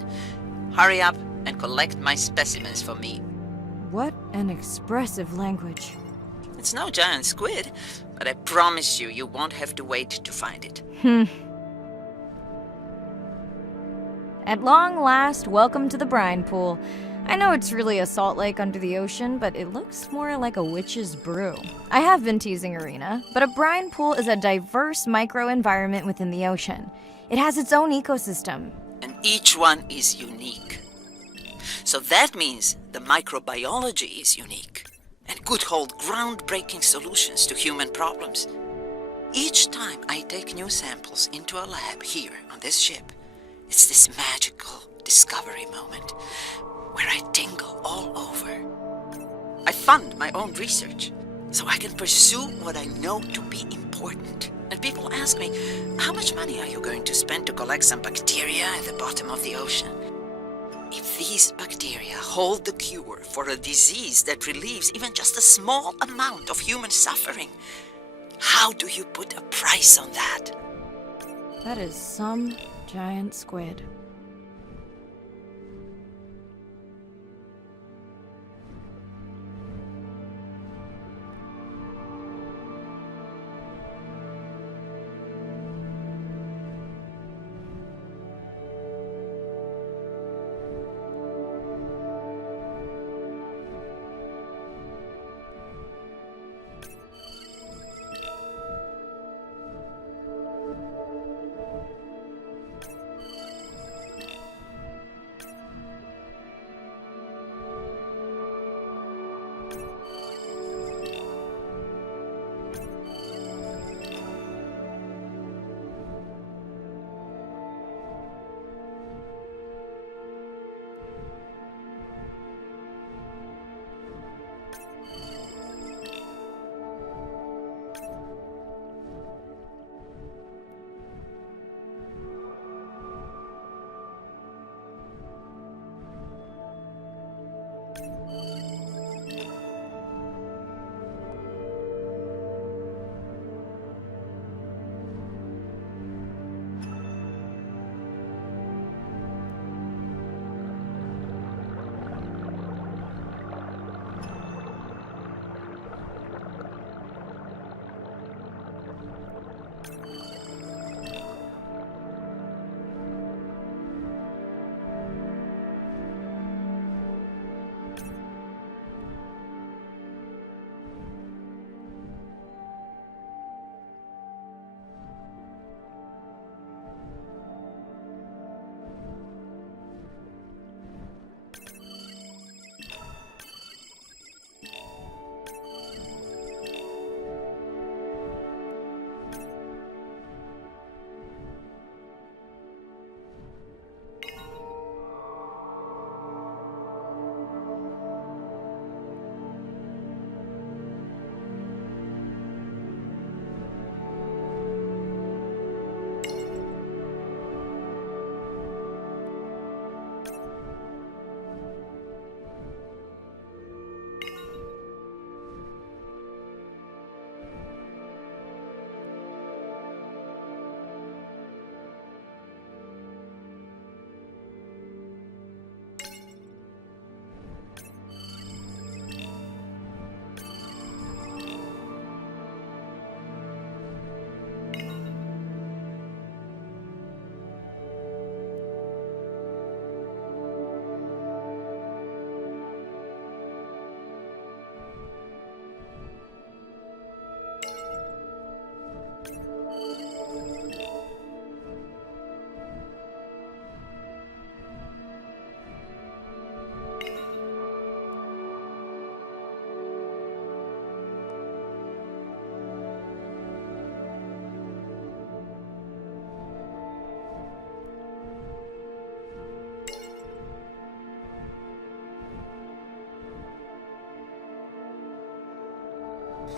Hurry up and collect my specimens for me. What an expressive language. It's no giant squid, but I promise you, you won't have to wait to find it. At long last, welcome to the brine pool. I know it's really a salt lake under the ocean, but it looks more like a witch's brew. I have been teasing Irina, but a brine pool is a diverse microenvironment within the ocean. It has its own ecosystem. And each one is unique. So that means the microbiology is unique and could hold groundbreaking solutions to human problems. Each time I take new samples into a lab here on this ship, it's this magical discovery moment. where I tingle all over. I fund my own research so I can pursue what I know to be important. And people ask me, how much money are you going to spend to collect some bacteria at the bottom of the ocean? If these bacteria hold the cure for a disease that relieves even just a small amount of human suffering, how do you put a price on that? That is some giant squid.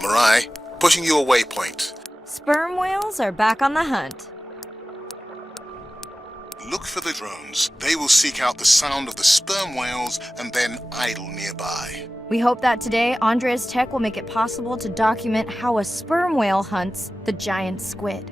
Mirai, pushing you a waypoint. Sperm whales are back on the hunt. Look for the drones. They will seek out the sound of the sperm whales and then idle nearby. We hope that today, Andrea's tech will make it possible to document how a sperm whale hunts the giant squid.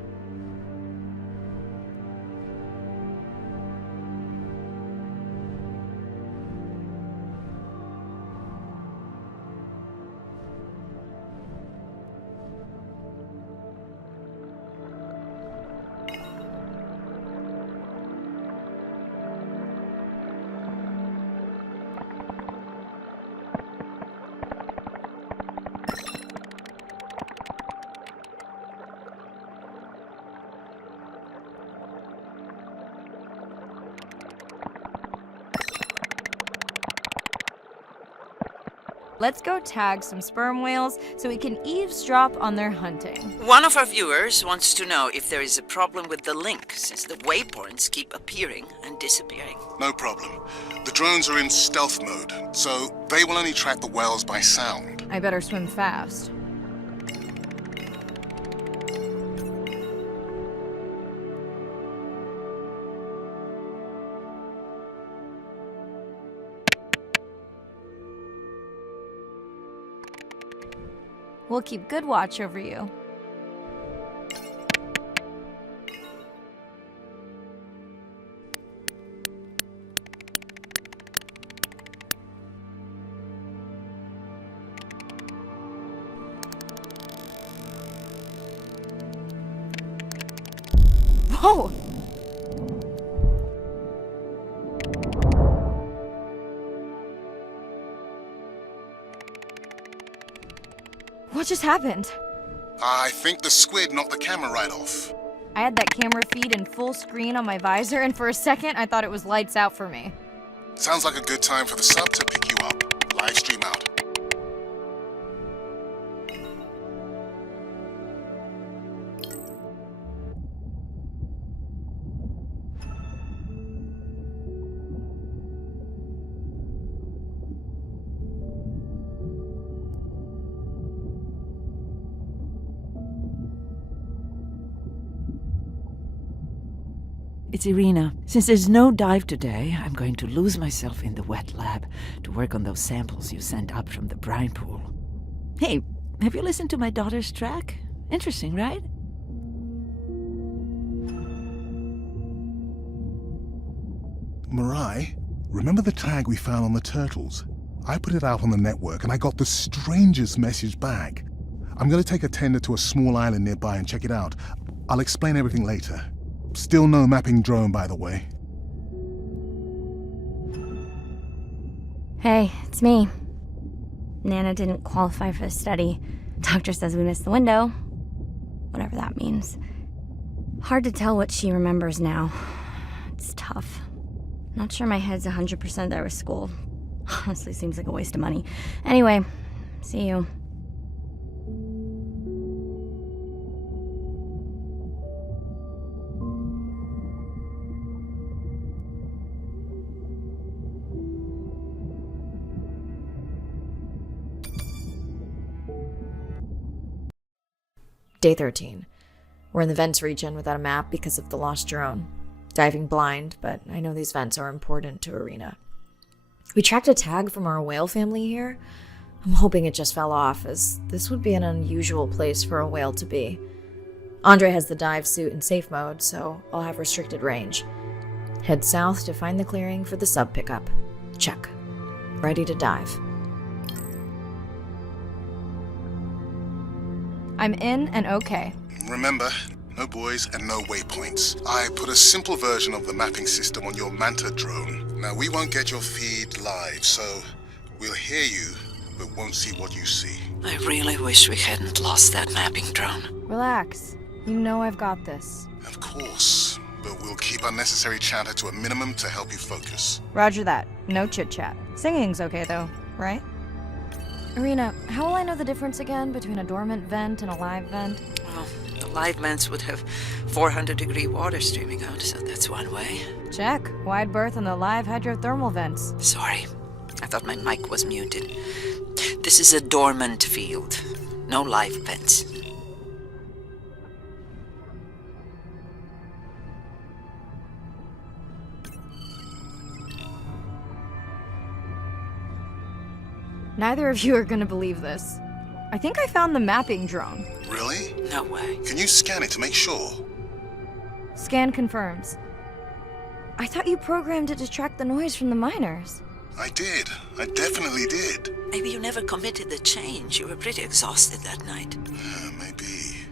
let's go tag some sperm whales so we can eavesdrop on their hunting. One of our viewers wants to know if there is a problem with the link, since the waypoints keep appearing and disappearing. No problem. The drones are in stealth mode, so they will only track the whales by sound. I better swim fast. We'll keep good watch over you. Whoa! What just happened? I think the squid knocked the camera right off. I had that camera feed in full screen on my visor, and for a second I thought it was lights out for me. Sounds like a good time for the sub to pick you up. Live stream out. It's Irina. Since there's no dive today, I'm going to lose myself in the wet lab to work on those samples you sent up from the brine pool. Hey, have you listened to my daughter's track? Interesting, right? Mirai, remember the tag we found on the turtles? I put it out on the network and I got the strangest message back. I'm going to take a tender to a small island nearby and check it out. I'll explain everything later. Still no mapping drone, by the way. Hey, it's me. Nana didn't qualify for the study. Doctor says we missed the window. Whatever that means. Hard to tell what she remembers now. It's tough. Not sure my head's 100% there with school. Honestly, seems like a waste of money. Anyway, see you. Day 13. We're in the vents region without a map because of the lost drone. Diving blind, but I know these vents are important to Irina. We tracked a tag from our whale family here. I'm hoping it just fell off, as this would be an unusual place for a whale to be. Andre has the dive suit in safe mode, so I'll have restricted range. Head south to find the clearing for the sub pickup. Check. Ready to dive. I'm in and okay. Remember, no buoys and no waypoints. I put a simple version of the mapping system on your Manta drone. Now, we won't get your feed live, so we'll hear you, but won't see what you see. I really wish we hadn't lost that mapping drone. Relax. You know I've got this. Of course, but we'll keep unnecessary chatter to a minimum to help you focus. Roger that. No chit-chat. Singing's okay though, right? Irina, how will I know the difference again between a dormant vent and a live vent? Well, the live vents would have 400-degree water streaming out, so that's one way. Check. Wide berth on the live hydrothermal vents. Sorry, I thought my mic was muted. This is a dormant field. No live vents. Neither of you are gonna believe this. I think I found the mapping drone. Really? No way. Can you scan it to make sure? Scan confirms. I thought you programmed it to track the noise from the miners. I did. I definitely did. Maybe you never committed the change. You were pretty exhausted that night. Maybe.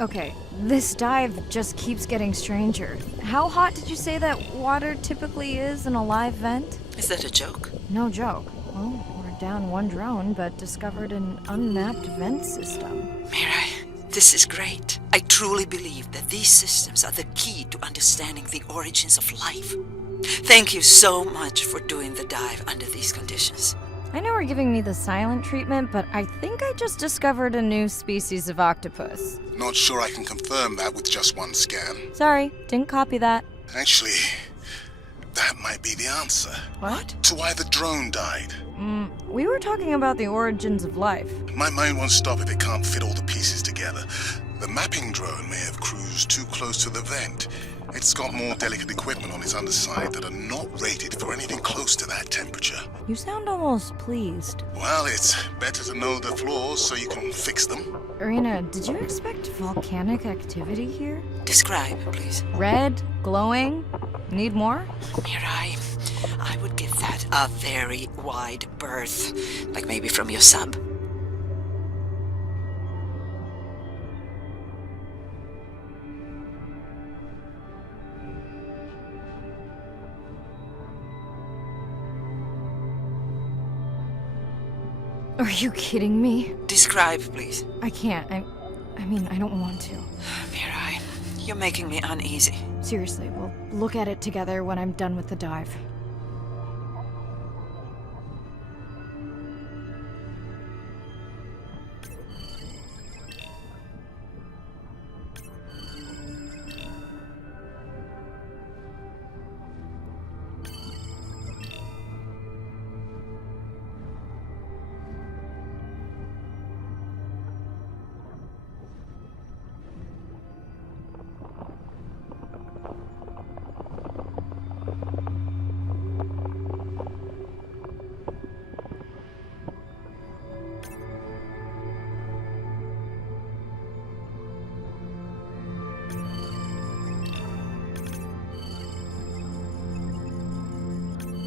Okay, this dive just keeps getting stranger. How hot did you say that water typically is in a live vent? Is that a joke? No joke. Well, we're down one drone, but discovered an unmapped vent system. Mirai, this is great. I truly believe that these systems are the key to understanding the origins of life. Thank you so much for doing the dive under these conditions. I know we're giving me the silent treatment, but I think I just discovered a new species of octopus. Not sure I can confirm that with just one scan. Sorry, didn't copy that. Actually, that might be the answer. What? To why the drone died. We were talking about the origins of life. My mind won't stop if it can't fit all the pieces together. The mapping drone may have cruised too close to the vent. It's got more delicate equipment on its underside that are not rated for anything close to that temperature. You sound almost pleased. Well, it's better to know the flaws so you can fix them. Irina, did you expect volcanic activity here? Describe, please. Red, glowing. Need more? Mirai, I would give that a very wide berth. Like maybe from your sub. Are you kidding me? Describe, please. I can't. I mean, I don't want to. Mirai, you're making me uneasy. Seriously, we'll look at it together when I'm done with the dive.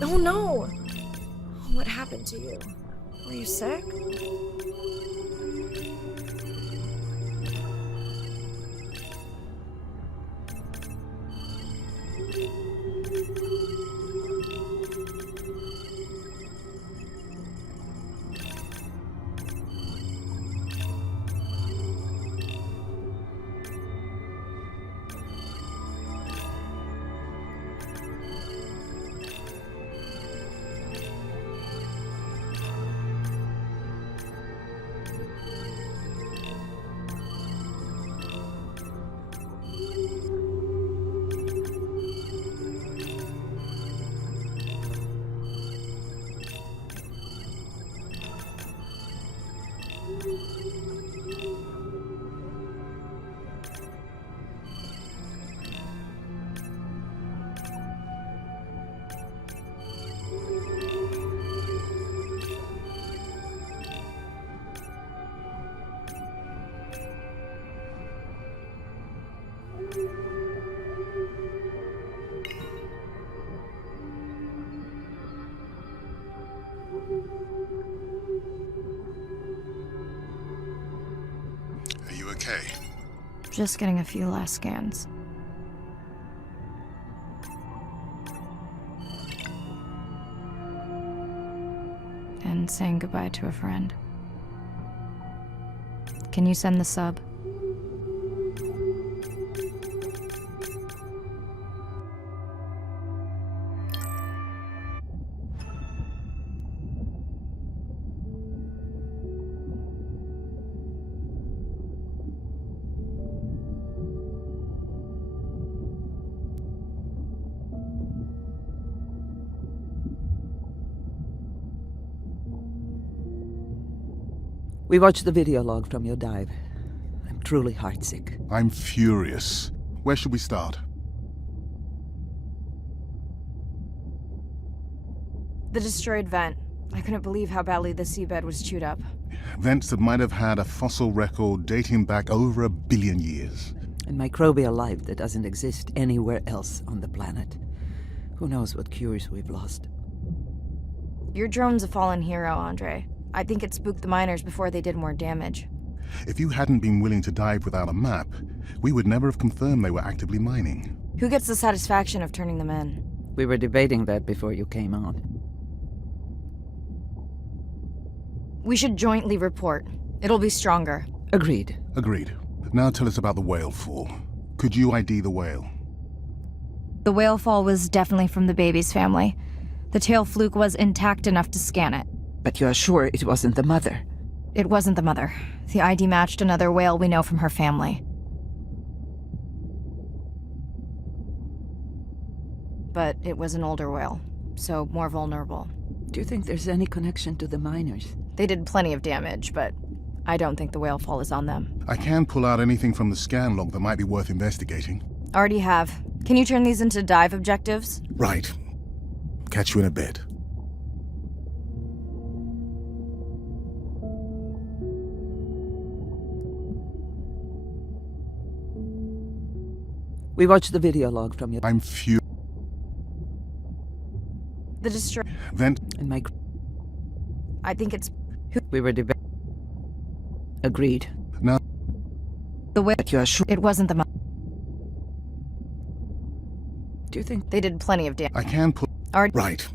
Oh no! What happened to you? Were you sick? Are you okay? Just getting a few last scans. And saying goodbye to a friend. Can you send the sub? We watched the video log from your dive. I'm truly heartsick. I'm furious. Where should we start? The destroyed vent. I couldn't believe how badly the seabed was chewed up. Vents that might have had a fossil record dating back over 1 billion years. And microbial life that doesn't exist anywhere else on the planet. Who knows what cures we've lost. Your drone's a fallen hero, Andre. I think it spooked the miners before they did more damage. If you hadn't been willing to dive without a map, we would never have confirmed they were actively mining. Who gets the satisfaction of turning them in? We were debating that before you came on. We should jointly report. It'll be stronger. Agreed. Agreed. Now tell us about the whale fall. Could you ID the whale? The whale fall was definitely from the baby's family. The tail fluke was intact enough to scan it. But you are sure it wasn't the mother? It wasn't the mother. The ID matched another whale we know from her family. But it was an older whale, so more vulnerable. Do you think there's any connection to the miners? They did plenty of damage, but I don't think the whale fall is on them. I can pull out anything from the scan log that might be worth investigating. Already have. Can you turn these into dive objectives? Right. Catch you in a bit. We watched the video log from your... I'm few. The destroy... Then and my... I think it's... We were Agreed. now The whale... But you are sure... It wasn't the Do you think... They did plenty of damage. I can pull. Already... Right.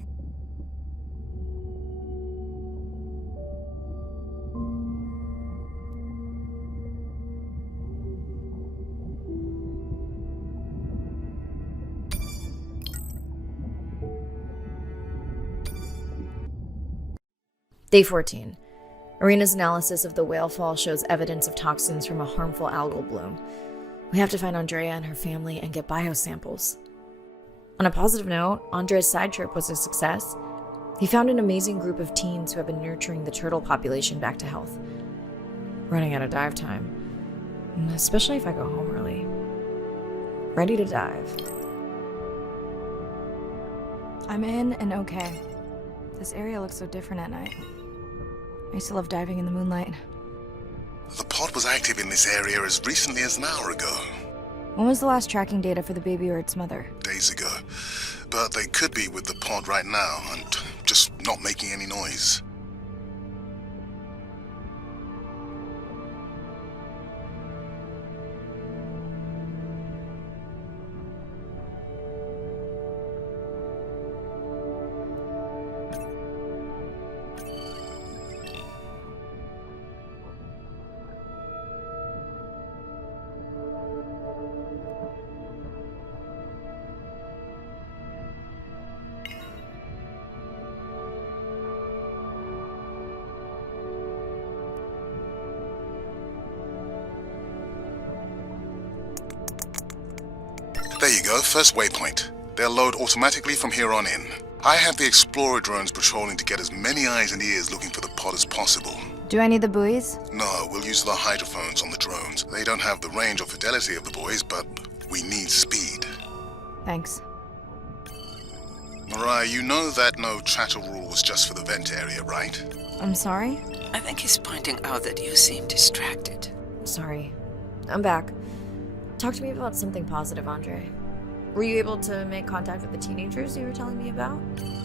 Day 14. Arena's analysis of the whale fall shows evidence of toxins from a harmful algal bloom. We have to find Andrea and her family and get biosamples. On a positive note, Andre's side trip was a success. He found an amazing group of teens who have been nurturing the turtle population back to health. Running out of dive time, especially if I go home early. Ready to dive. I'm in and okay. This area looks so different at night. I used to love diving in the moonlight. The pod was active in this area as recently as an hour ago. When was the last tracking data for the baby or its mother? Days ago. But they could be with the pod right now and just not making any noise. There you go, first waypoint. They'll load automatically from here on in. I have the Explorer drones patrolling to get as many eyes and ears looking for the pod as possible. Do I need the buoys? No, we'll use the hydrophones on the drones. They don't have the range or fidelity of the boys, but we need speed. Thanks. Mariah, you know that no chatter rule was just for the vent area, right? I'm sorry? I think he's pointing out that you seem distracted. Sorry. I'm back. Talk to me about something positive, Andre. Were you able to make contact with the teenagers you were telling me about?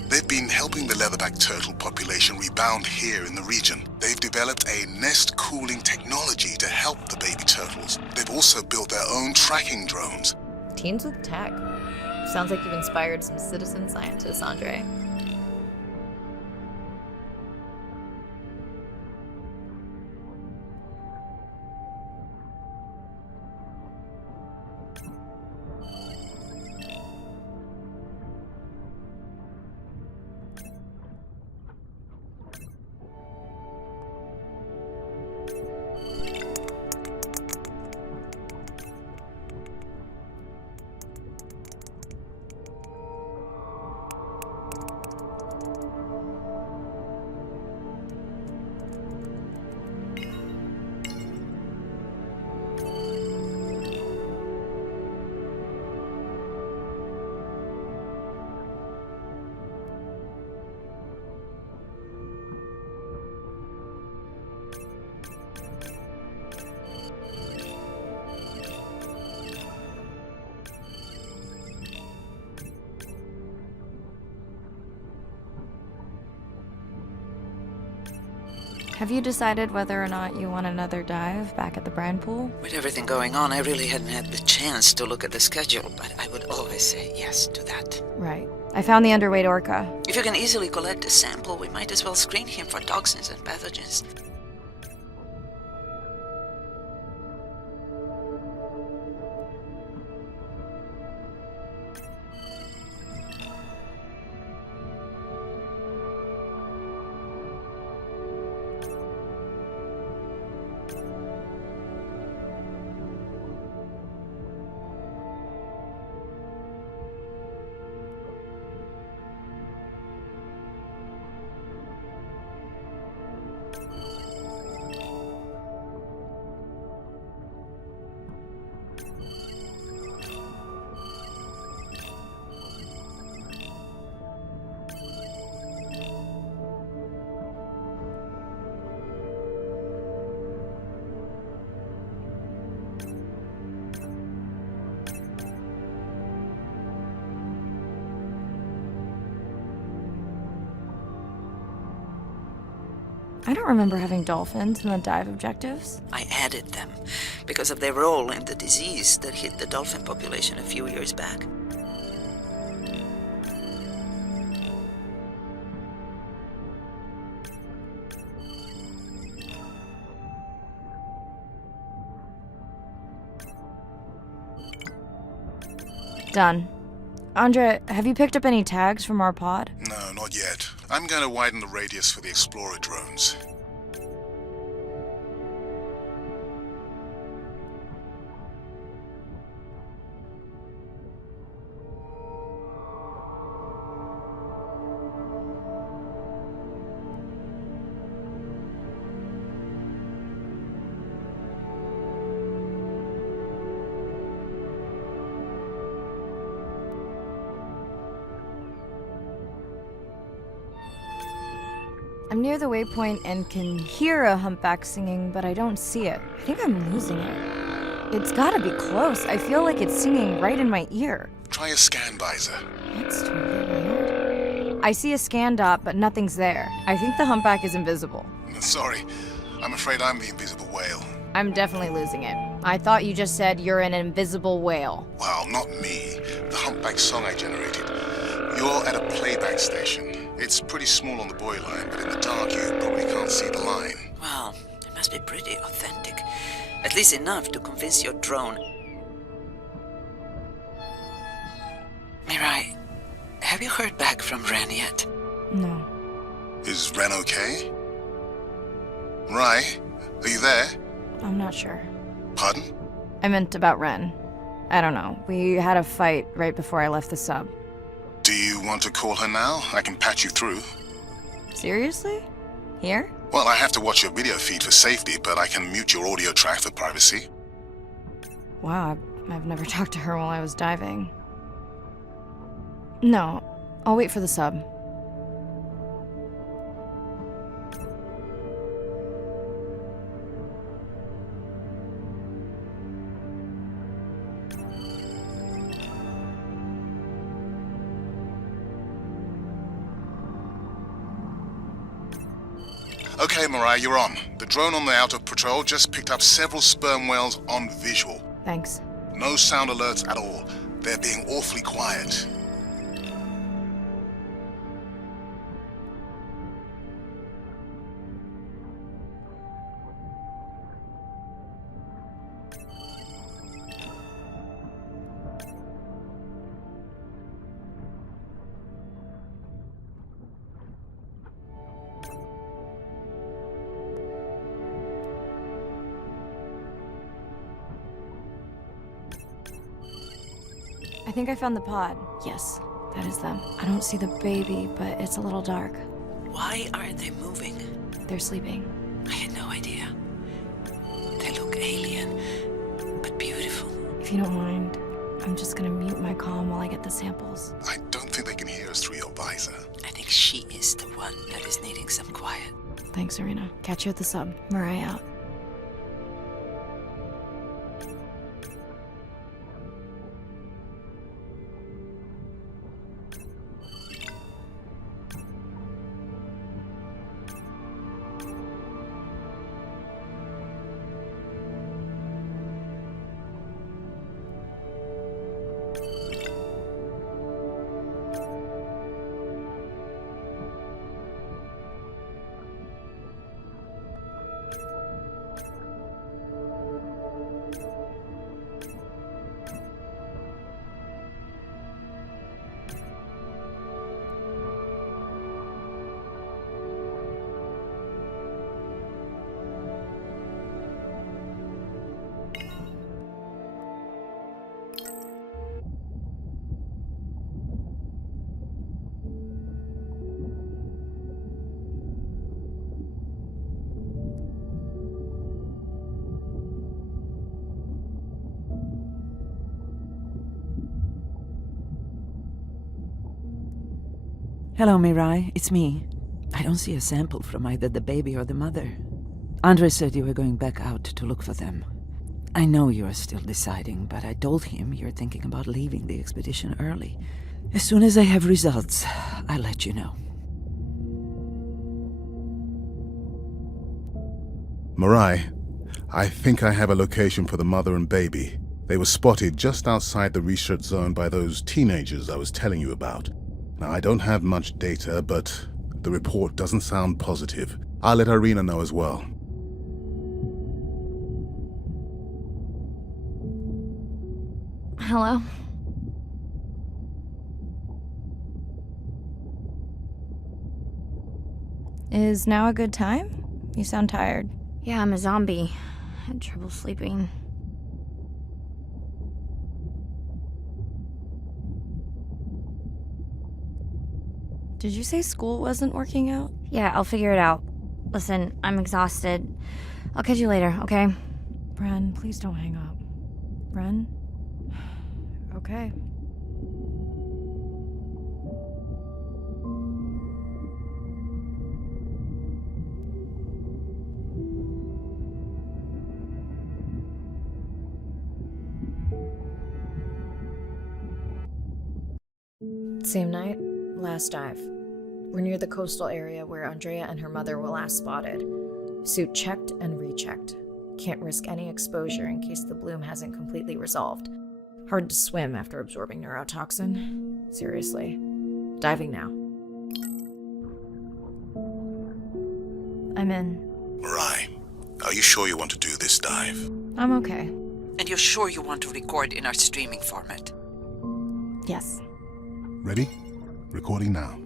They've been helping the leatherback turtle population rebound here in the region. They've developed a nest cooling technology to help the baby turtles. They've also built their own tracking drones. Teens with tech. Sounds like you've inspired some citizen scientists, Andre. Have you decided whether or not you want another dive back at the brine pool? With everything going on, I really hadn't had the chance to look at the schedule, but I would always say yes to that. Right. I found the underweight orca. If you can easily collect a sample, we might as well screen him for toxins and pathogens. I don't remember having dolphins in the dive objectives. I added them because of their role in the disease that hit the dolphin population a few years back. Done. Andre, have you picked up any tags from our pod? No, not yet. I'm going to widen the radius for the Explorer drones. I'm near the waypoint and can hear a humpback singing, but I don't see it. I think I'm losing it. It's gotta be close. I feel like it's singing right in my ear. Try a scan visor. That's totally weird. I see a scan dot, but nothing's there. I think the humpback is invisible. Sorry, I'm afraid I'm the invisible whale. I'm definitely losing it. I thought you just said you're an invisible whale. Well, not me. The humpback song I generated. You're at a playback station. It's pretty small on the buoy line, but in the dark you probably can't see the line. Well, it must be pretty authentic. At least enough to convince your drone. Mirai, have you heard back from Ren yet? No. Is Ren okay? Rai, are you there? I'm not sure. Pardon? I meant about Ren. I don't know. We had a fight right before I left the sub. Do you want to call her now? I can patch you through. Seriously? Here? Well, I have to watch your video feed for safety, but I can mute your audio track for privacy. Wow, I've never talked to her while I was diving. No, I'll wait for the sub. Okay, Mariah, you're on. The drone on the outer patrol just picked up several sperm whales on visual. Thanks. No sound alerts at all. They're being awfully quiet. I think I found the pod. Yes, that is them. I don't see the baby, but it's a little dark. Why aren't they moving? They're sleeping. I had no idea. They look alien, but beautiful. If you don't mind, I'm just gonna mute my comm while I get the samples. I don't think they can hear us through your visor. I think she is the one that is needing some quiet. Thanks, Arena. Catch you at the sub. Mariah out. Hello, Mirai. It's me. I don't see a sample from either the baby or the mother. Andre said you were going back out to look for them. I know you are still deciding, but I told him you're thinking about leaving the expedition early. As soon as I have results, I'll let you know. Mirai, I think I have a location for the mother and baby. They were spotted just outside the research zone by those teenagers I was telling you about. Now, I don't have much data, but the report doesn't sound positive. I'll let Irina know as well. Hello? Is now a good time? You sound tired. Yeah, I'm a zombie. I had trouble sleeping. Did you say school wasn't working out? Yeah, I'll figure it out. Listen, I'm exhausted. I'll catch you later, okay? Bren, please don't hang up. Bren? Okay. Same night, last dive. We're near the coastal area where Andrea and her mother were last spotted. Suit checked and rechecked. Can't risk any exposure in case the bloom hasn't completely resolved. Hard to swim after absorbing neurotoxin. Seriously. Diving now. I'm in. Mirai, are you sure you want to do this dive? I'm okay. And you're sure you want to record in our streaming format? Yes. Ready? Recording now.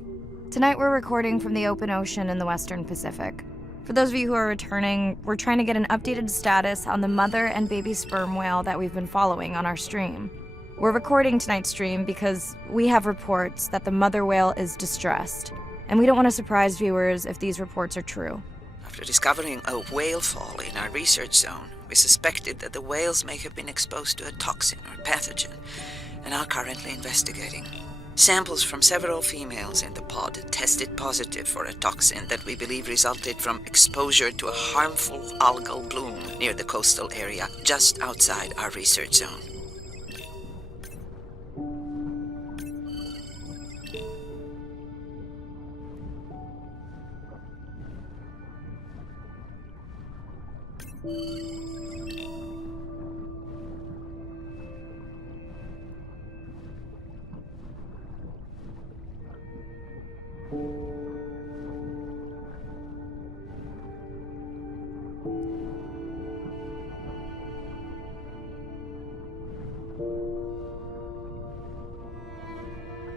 Tonight we're recording from the open ocean in the Western Pacific. For those of you who are returning, we're trying to get an updated status on the mother and baby sperm whale that we've been following on our stream. We're recording tonight's stream because we have reports that the mother whale is distressed, and we don't want to surprise viewers if these reports are true. After discovering a whale fall in our research zone, we suspected that the whales may have been exposed to a toxin or pathogen, and are currently investigating. Samples from several females in the pod tested positive for a toxin that we believe resulted from exposure to a harmful algal bloom near the coastal area just outside our research zone.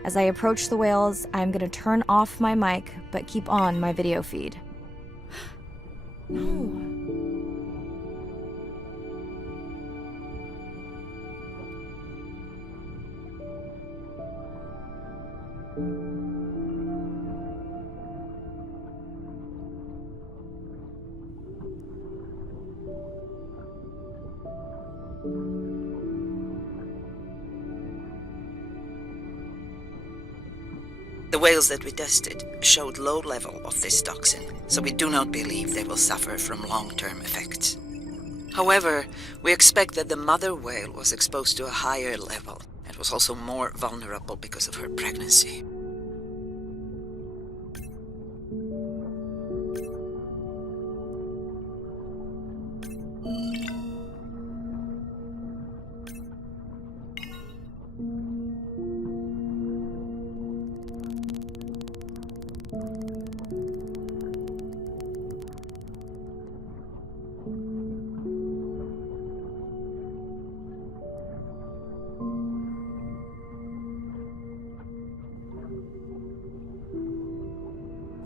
As I approach the whales, I'm going to turn off my mic, but keep on my video feed. No. The whales that we tested showed low level of this toxin, so we do not believe they will suffer from long-term effects. However, we expect that the mother whale was exposed to a higher level and was also more vulnerable because of her pregnancy.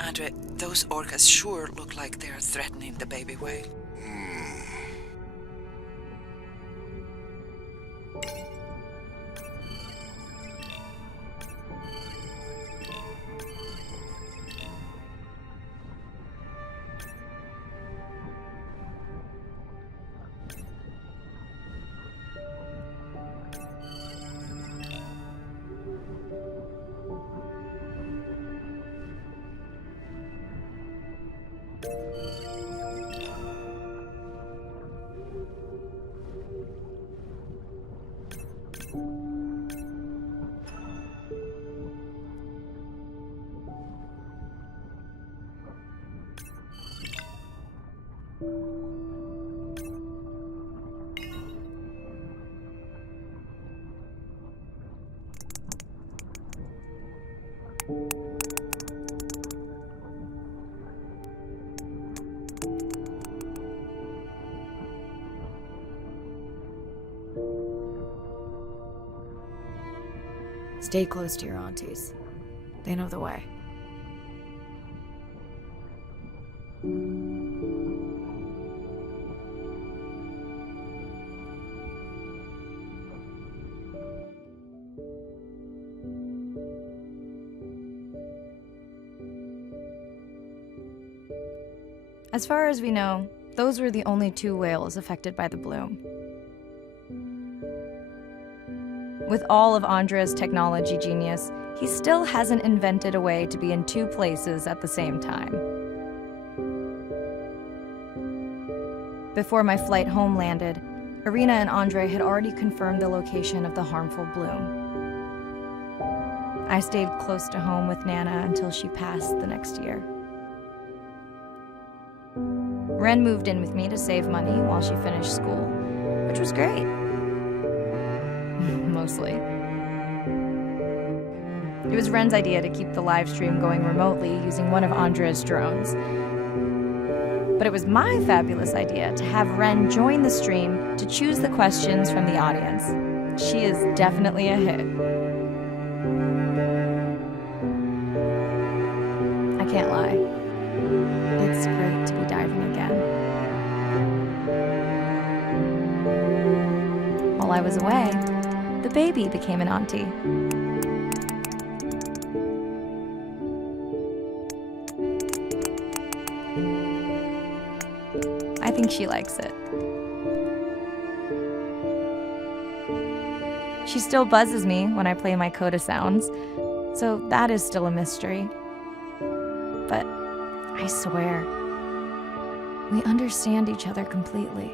Andre, those orcas sure look like they are threatening the baby whale. Stay close to your aunties. They know the way. As far as we know, those were the only 2 whales affected by the bloom. With all of Andrea's technology genius, he still hasn't invented a way to be in 2 places at the same time. Before my flight home landed, Irina and Andre had already confirmed the location of the harmful bloom. I stayed close to home with Nana until she passed the next year. Ren moved in with me to save money while she finished school, which was great. Mostly. It was Ren's idea to keep the live stream going remotely using one of Andrea's drones. But it was my fabulous idea to have Ren join the stream to choose the questions from the audience. She is definitely a hit. I can't lie. It's great to be diving again. While I was away, the baby became an auntie. I think she likes it. She still buzzes me when I play my coda sounds, so that is still a mystery. But I swear, we understand each other completely.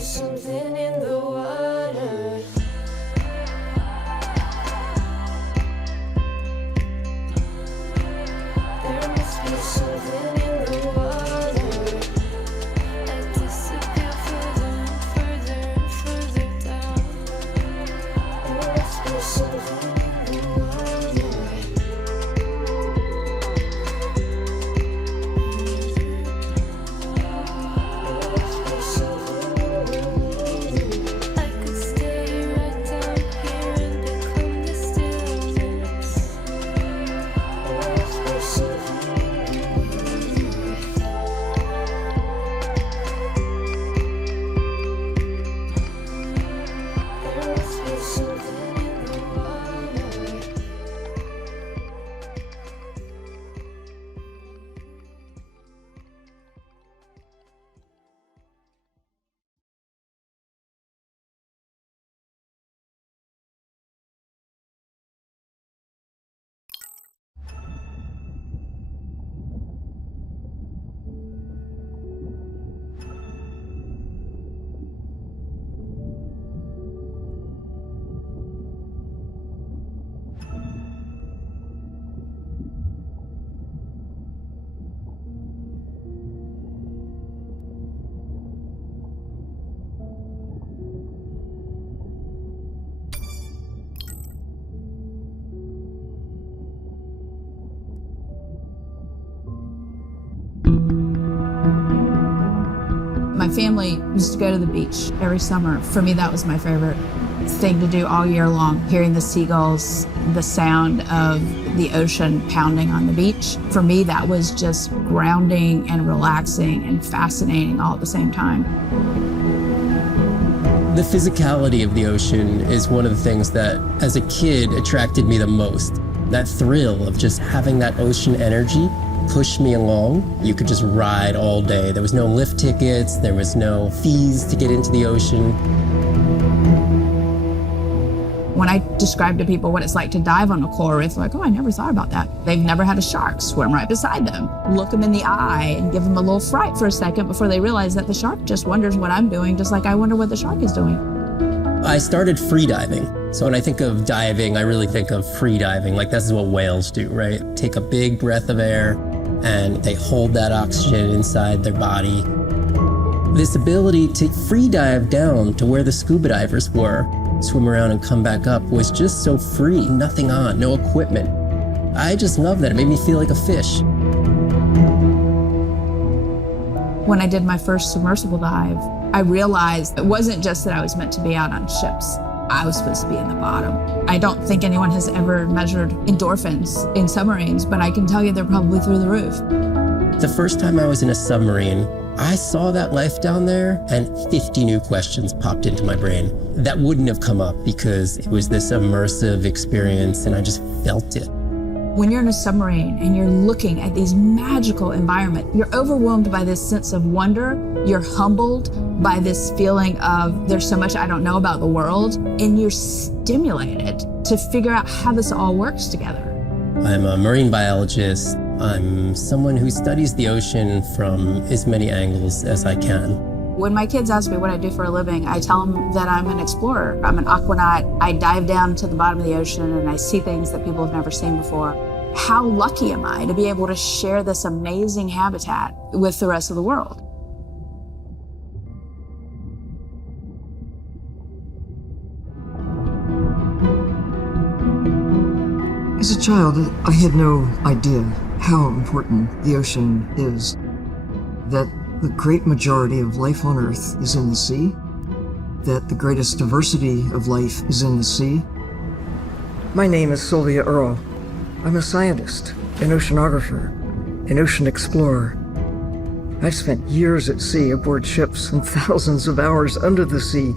Something in the water. There must be something in the water. I disappear further and further and further down. There must be something in the water. There must be something in the water. My family used to go to the beach every summer. For me, that was my favorite thing to do all year long, hearing the seagulls, the sound of the ocean pounding on the beach. For me, that was just grounding and relaxing and fascinating all at the same time. The physicality of the ocean is one of the things that, as a kid, attracted me the most. That thrill of just having that ocean energy push me along. You could just ride all day. There was no lift tickets, there was no fees to get into the ocean. When I describe to people what it's like to dive on a coral reef, they're like, oh, I never thought about that. They've never had a shark swim right beside them, look them in the eye and give them a little fright for a second before they realize that the shark just wonders what I'm doing, just like I wonder what the shark is doing. I started free diving. So when I think of diving, I really think of free diving. Like, this is what whales do, right? Take a big breath of air and they hold that oxygen inside their body. This ability to free dive down to where the scuba divers were, swim around and come back up, was just so free, nothing on, no equipment. I just love that. It made me feel like a fish. When I did my first submersible dive, I realized it wasn't just that I was meant to be out on ships. I was supposed to be in the bottom. I don't think anyone has ever measured endorphins in submarines, but I can tell you they're probably through the roof. The first time I was in a submarine, I saw that life down there and 50 new questions popped into my brain that wouldn't have come up because it was this immersive experience and I just felt it. When you're in a submarine and you're looking at these magical environments, you're overwhelmed by this sense of wonder. You're humbled by this feeling of there's so much I don't know about the world, and you're stimulated to figure out how this all works together. I'm a marine biologist. I'm someone who studies the ocean from as many angles as I can. When my kids ask me what I do for a living, I tell them that I'm an explorer. I'm an aquanaut. I dive down to the bottom of the ocean and I see things that people have never seen before. How lucky am I to be able to share this amazing habitat with the rest of the world? As a child, I had no idea how important the ocean is, that the great majority of life on Earth is in the sea, that the greatest diversity of life is in the sea. My name is Sylvia Earle. I'm a scientist, an oceanographer, an ocean explorer. I've spent years at sea aboard ships and thousands of hours under the sea.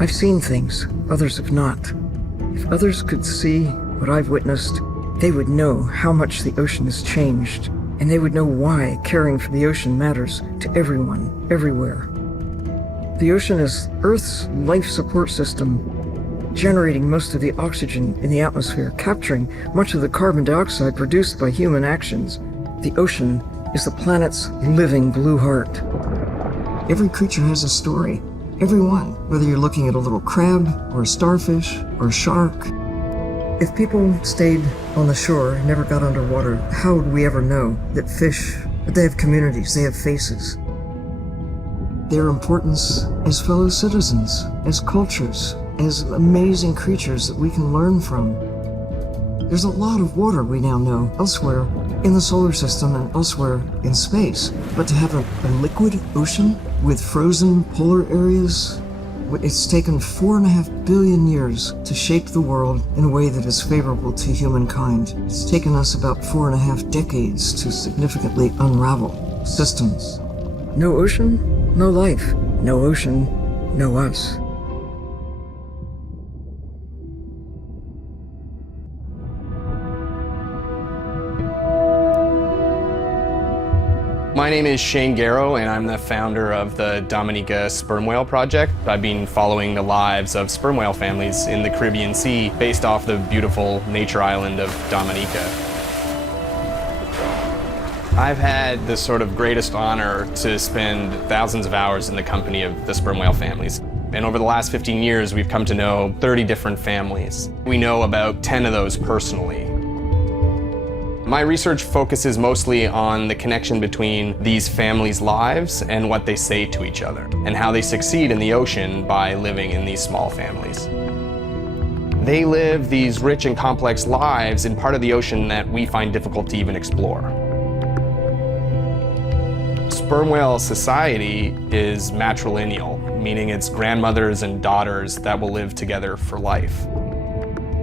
I've seen things others have not. If others could see what I've witnessed, they would know how much the ocean has changed, and they would know why caring for the ocean matters to everyone, everywhere. The ocean is Earth's life support system, generating most of the oxygen in the atmosphere, capturing much of the carbon dioxide produced by human actions. The ocean is the planet's living blue heart. Every creature has a story, every one, whether you're looking at a little crab, or a starfish, or a shark. If people stayed on the shore and never got underwater, how would we ever know that fish, that they have communities, they have faces? Their importance as fellow citizens, as cultures, as amazing creatures that we can learn from. There's a lot of water we now know elsewhere in the solar system and elsewhere in space. But to have a liquid ocean with frozen polar areas, it's taken 4.5 billion years to shape the world in a way that is favorable to humankind. It's taken us about 4.5 decades to significantly unravel systems. No ocean, no life. No ocean, no us. My name is Shane Garrow, and I'm the founder of the Dominica Sperm Whale Project. I've been following the lives of sperm whale families in the Caribbean Sea based off the beautiful nature island of Dominica. I've had the sort of greatest honor to spend thousands of hours in the company of the sperm whale families. And over the last 15 years, we've come to know 30 different families. We know about 10 of those personally. My research focuses mostly on the connection between these families' lives and what they say to each other, and how they succeed in the ocean by living in these small families. They live these rich and complex lives in part of the ocean that we find difficult to even explore. sperm whale society is matrilineal, meaning it's grandmothers and daughters that will live together for life.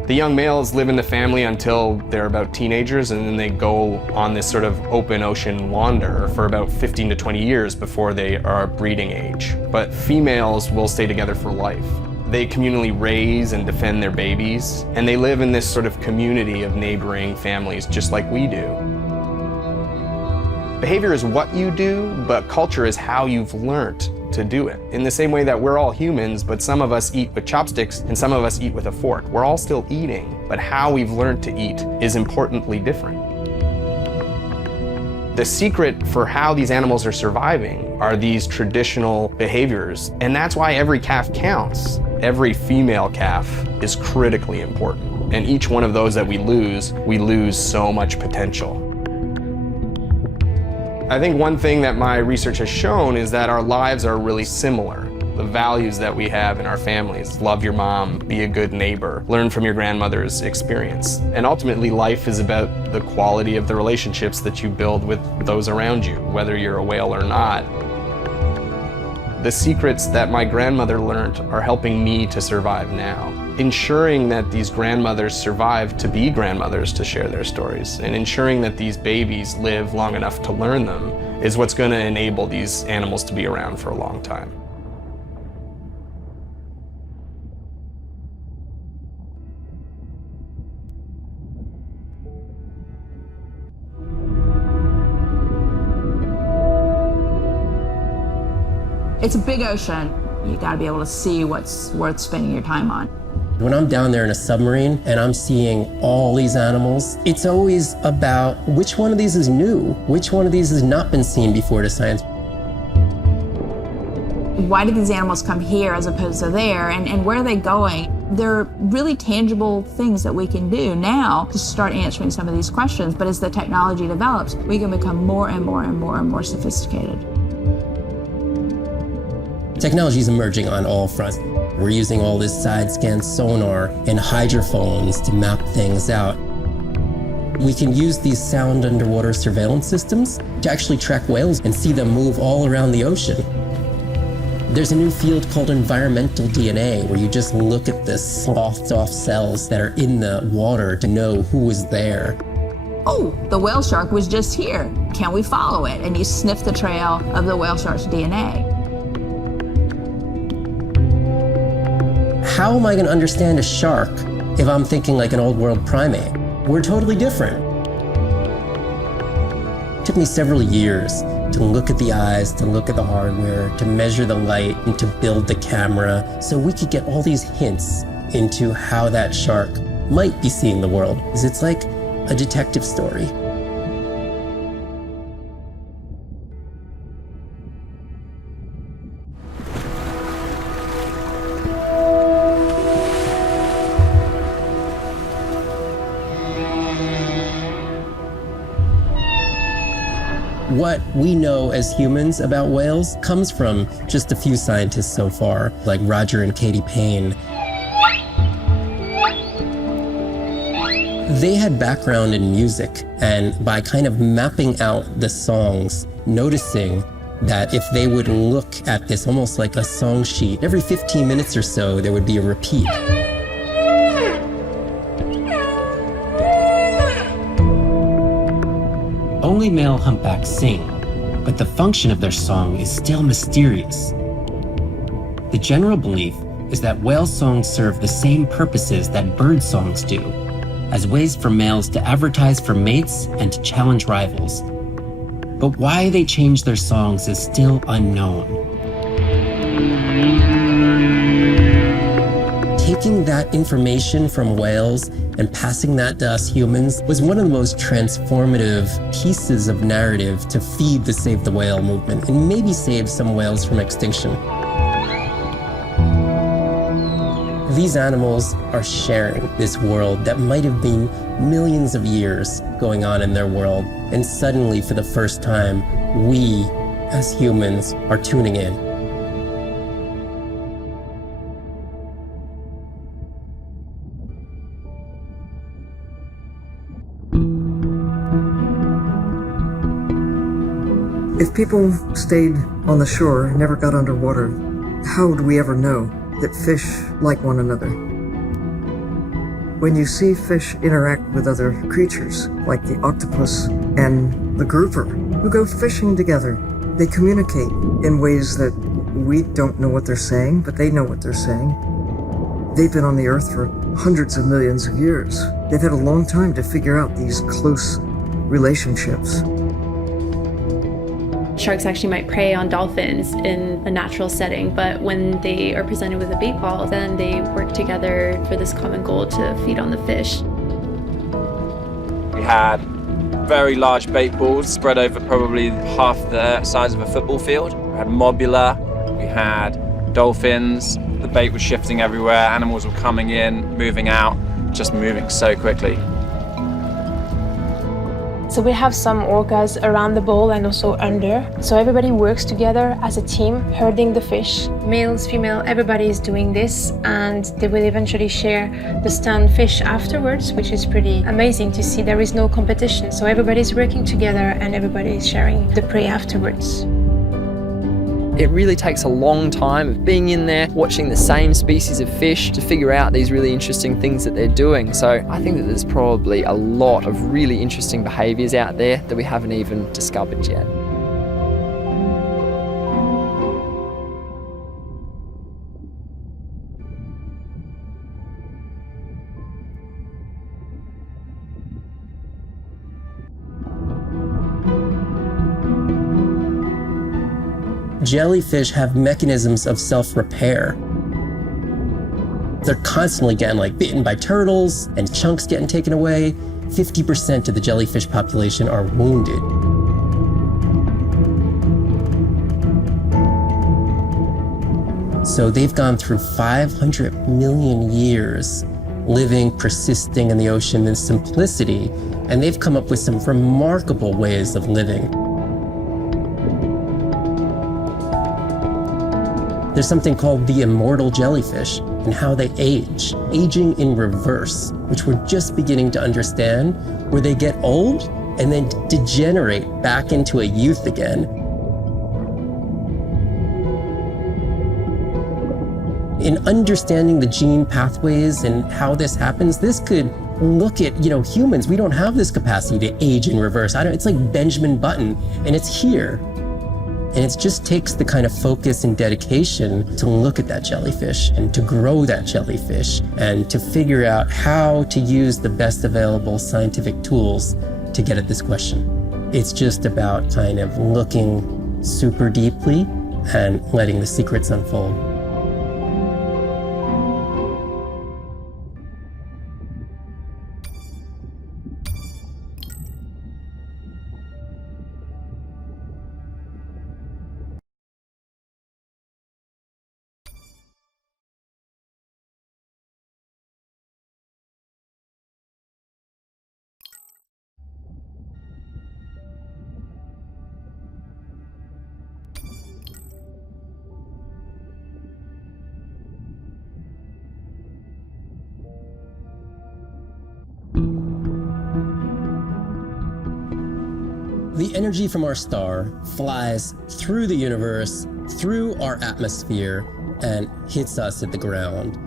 The young males live in the family until they're about teenagers, and then they go on this sort of open ocean wander for about 15 to 20 years before they are breeding age. But females will stay together for life. They communally raise and defend their babies, and they live in this sort of community of neighboring families just like we do. Behavior is what you do, but culture is how you've learned to do it. In the same way that we're all humans, but some of us eat with chopsticks and some of us eat with a fork. We're all still eating, but how we've learned to eat is importantly different. The secret for how these animals are surviving are these traditional behaviors, and that's why every calf counts. Every female calf is critically important, and each one of those that we lose so much potential. I think one thing that my research has shown is that our lives are really similar. The values that we have in our families, love your mom, be a good neighbor, learn from your grandmother's experience. And ultimately, life is about the quality of the relationships that you build with those around you, whether you're a whale or not. The secrets that my grandmother learned are helping me to survive now. Ensuring that these grandmothers survive to be grandmothers to share their stories, and ensuring that these babies live long enough to learn them is what's going to enable these animals to be around for a long time. It's a big ocean. You gotta be able to see what's worth spending your time on. When I'm down there in a submarine and I'm seeing all these animals, it's always about which one of these is new, which one of these has not been seen before to science. Why did these animals come here as opposed to there, and where are they going? There are really tangible things that we can do now to start answering some of these questions, but as the technology develops, we can become more and more and more and more sophisticated. Technology is emerging on all fronts. We're using all this side-scan sonar and hydrophones to map things out. We can use these sound underwater surveillance systems to actually track whales and see them move all around the ocean. There's a new field called environmental DNA, where you just look at the sloughed off cells that are in the water to know who is there. Oh, the whale shark was just here. Can we follow it? And you sniff the trail of the whale shark's DNA. How am I going to understand a shark if I'm thinking like an old world primate? We're totally different. It took me several years to look at the eyes, to look at the hardware, to measure the light, and to build the camera so we could get all these hints into how that shark might be seeing the world. Because it's like a detective story. What we know as humans about whales comes from just a few scientists so far, like Roger and Katie Payne. They had background in music, and by kind of mapping out the songs, noticing that if they would look at this almost like a song sheet, every 15 minutes or so there would be a repeat. Only male humpbacks sing, but the function of their song is still mysterious. The general belief is that whale songs serve the same purposes that bird songs do, as ways for males to advertise for mates and to challenge rivals. But why they change their songs is still unknown. Taking that information from whales and passing that to us humans was one of the most transformative pieces of narrative to feed the Save the Whale movement and maybe save some whales from extinction. These animals are sharing this world that might have been millions of years going on in their world, and suddenly, for the first time, we, as humans, are tuning in. If people stayed on the shore and never got underwater, how would we ever know that fish like one another? When you see fish interact with other creatures, like the octopus and the grouper, who go fishing together, they communicate in ways that we don't know what they're saying, but they know what they're saying. They've been on the earth for hundreds of millions of years. They've had a long time to figure out these close relationships. Sharks actually might prey on dolphins in a natural setting, but when they are presented with a bait ball, then they work together for this common goal to feed on the fish. We had very large bait balls spread over probably half the size of a football field. We had mobula, we had dolphins, the bait was shifting everywhere, animals were coming in, moving out, just moving so quickly. So we have some orcas around the bowl and also under. So everybody works together as a team, herding the fish. Males, female, everybody is doing this, and they will eventually share the stunned fish afterwards, which is pretty amazing to see. There is no competition, so everybody's working together and everybody is sharing the prey afterwards. It really takes a long time of being in there, watching the same species of fish to figure out these really interesting things that they're doing. So I think that there's probably a lot of really interesting behaviours out there that we haven't even discovered yet. Jellyfish have mechanisms of self-repair. They're constantly getting bitten by turtles and chunks getting taken away. 50% of the jellyfish population are wounded. So they've gone through 500 million years living, persisting in the ocean in simplicity, and they've come up with some remarkable ways of living. There's something called the immortal jellyfish and how they age, aging in reverse, which we're just beginning to understand, where they get old and then degenerate back into a youth again. In understanding the gene pathways and how this happens, this could look at, humans. We don't have this capacity to age in reverse. It's like Benjamin Button, and it's here. And it just takes the kind of focus and dedication to look at that jellyfish and to grow that jellyfish and to figure out how to use the best available scientific tools to get at this question. It's just about kind of looking super deeply and letting the secrets unfold. The energy from our star flies through the universe, through our atmosphere, and hits us at the ground.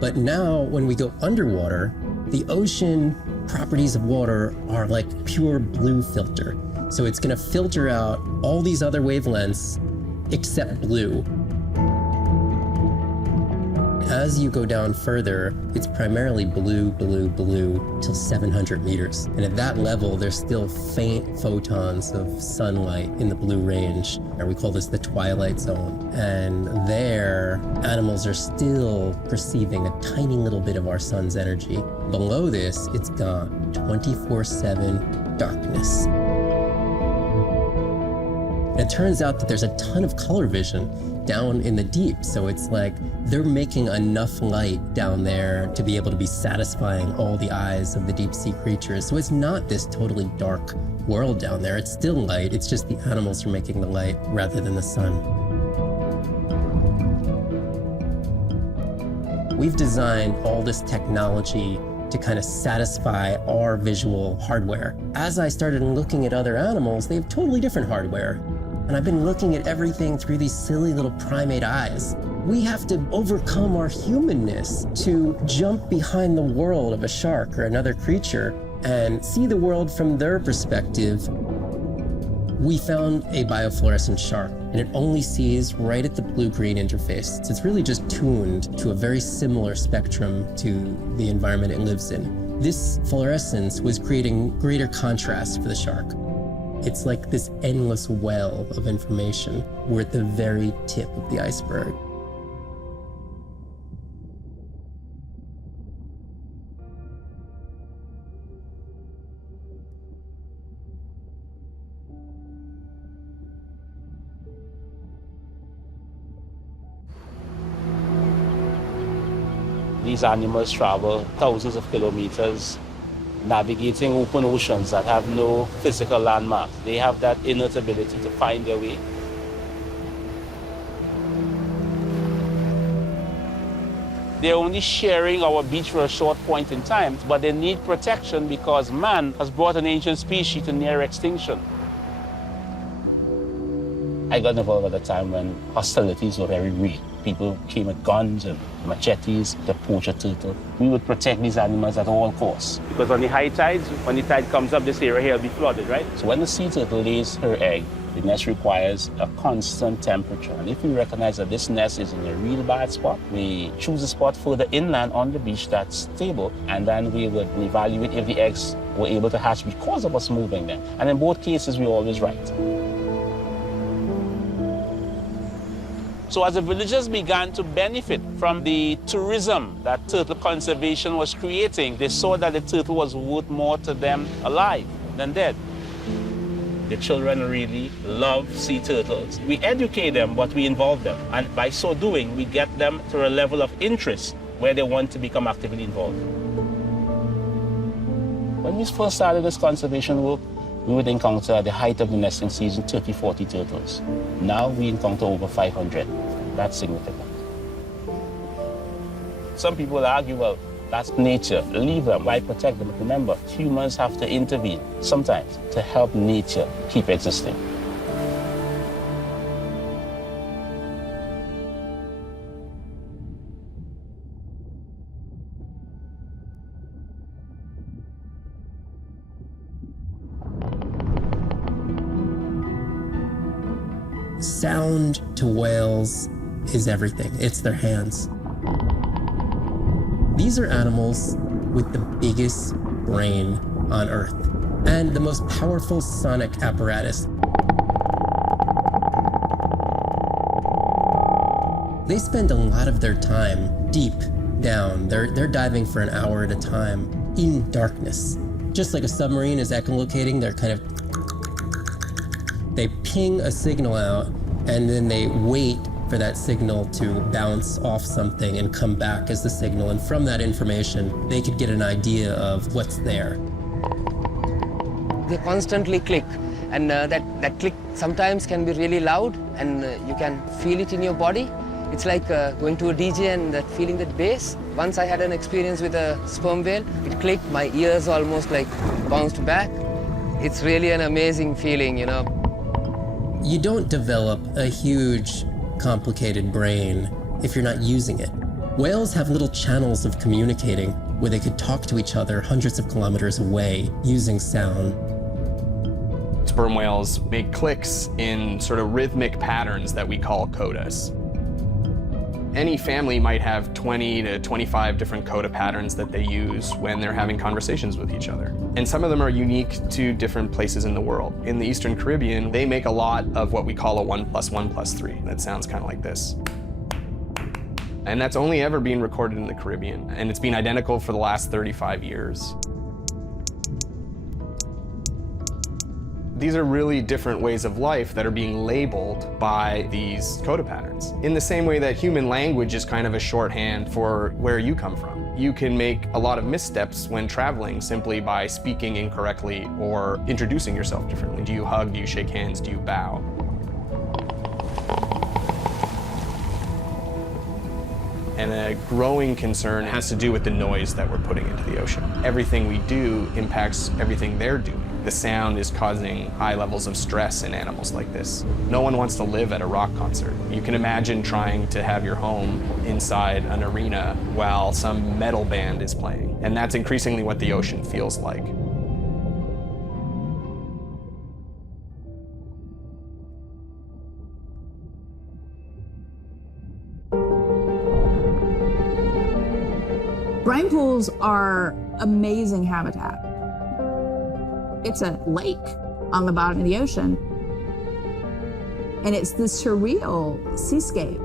But now, when we go underwater, the ocean properties of water are like pure blue filter. So it's gonna filter out all these other wavelengths except blue. As you go down further, it's primarily blue, blue, blue till 700 meters. And at that level, there's still faint photons of sunlight in the blue range, and we call this the twilight zone. And there, animals are still perceiving a tiny little bit of our sun's energy. Below this, it's got 24/7 darkness. And it turns out that there's a ton of color vision down in the deep. So it's like they're making enough light down there to be able to be satisfying all the eyes of the deep sea creatures. So it's not this totally dark world down there. It's still light. It's just the animals are making the light rather than the sun. We've designed all this technology to kind of satisfy our visual hardware. As I started looking at other animals, they have totally different hardware. And I've been looking at everything through these silly little primate eyes. We have to overcome our humanness to jump behind the world of a shark or another creature and see the world from their perspective. We found a biofluorescent shark, and it only sees right at the blue-green interface. So it's really just tuned to a very similar spectrum to the environment it lives in. This fluorescence was creating greater contrast for the shark. It's like this endless well of information. We're at the very tip of the iceberg. These animals travel thousands of kilometers, navigating open oceans that have no physical landmarks. They have that innate ability to find their way. They're only sharing our beach for a short point in time, but they need protection because man has brought an ancient species to near extinction. I got involved at a time when hostilities were very real. People came with guns and machetes to poach a turtle. We would protect these animals at all costs. Because on the high tides, when the tide comes up, this area here will be flooded, right? So when the sea turtle lays her egg, the nest requires a constant temperature. And if we recognize that this nest is in a real bad spot, we choose a spot further inland on the beach that's stable, and then we would evaluate if the eggs were able to hatch because of us moving them. And in both cases, we're always right. So as the villagers began to benefit from the tourism that turtle conservation was creating, they saw that the turtle was worth more to them alive than dead. The children really love sea turtles. We educate them, but we involve them. And by so doing, we get them to a level of interest where they want to become actively involved. When we first started this conservation work, we would encounter at the height of the nesting season 30, 40 turtles. Now we encounter over 500. That's significant. Some people argue, well, that's nature. Leave them. Why protect them? But remember, humans have to intervene sometimes to help nature keep existing. Sound to whales is everything. It's their hands. These are animals with the biggest brain on Earth and the most powerful sonic apparatus. They spend a lot of their time deep down. They're diving for an hour at a time in darkness. Just like a submarine is echolocating, they ping a signal out, and then they wait for that signal to bounce off something and come back as the signal. And from that information, they could get an idea of what's there. They constantly click, and that click sometimes can be really loud, and you can feel it in your body. It's like going to a DJ and feeling that bass. Once I had an experience with a sperm whale. It clicked, my ears almost like bounced back. It's really an amazing feeling, you know. You don't develop a huge, complicated brain if you're not using it. Whales have little channels of communicating where they could talk to each other hundreds of kilometers away using sound. Sperm whales make clicks in sort of rhythmic patterns that we call codas. Any family might have 20 to 25 different coda patterns that they use when they're having conversations with each other. And some of them are unique to different places in the world. In the Eastern Caribbean, they make a lot of what we call a 1 + 1 + 3. That sounds kind of like this. And that's only ever been recorded in the Caribbean. And it's been identical for the last 35 years. These are really different ways of life that are being labeled by these coda patterns. In the same way that human language is kind of a shorthand for where you come from. You can make a lot of missteps when traveling simply by speaking incorrectly or introducing yourself differently. Do you hug? Do you shake hands? Do you bow? And a growing concern has to do with the noise that we're putting into the ocean. Everything we do impacts everything they're doing. The sound is causing high levels of stress in animals like this. No one wants to live at a rock concert. You can imagine trying to have your home inside an arena while some metal band is playing. And that's increasingly what the ocean feels like. Brine pools are amazing habitat. It's a lake on the bottom of the ocean. And it's this surreal seascape.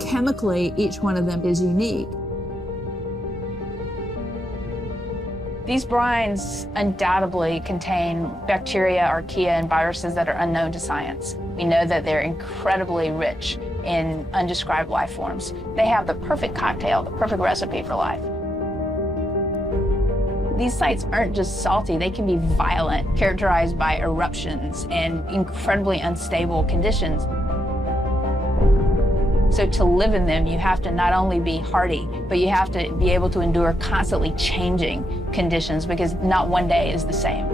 Chemically, each one of them is unique. These brines undoubtedly contain bacteria, archaea, and viruses that are unknown to science. We know that they're incredibly rich in undescribed life forms. They have the perfect cocktail, the perfect recipe for life. These sites aren't just salty, they can be violent, characterized by eruptions and incredibly unstable conditions. So to live in them, you have to not only be hardy, but you have to be able to endure constantly changing conditions because not one day is the same.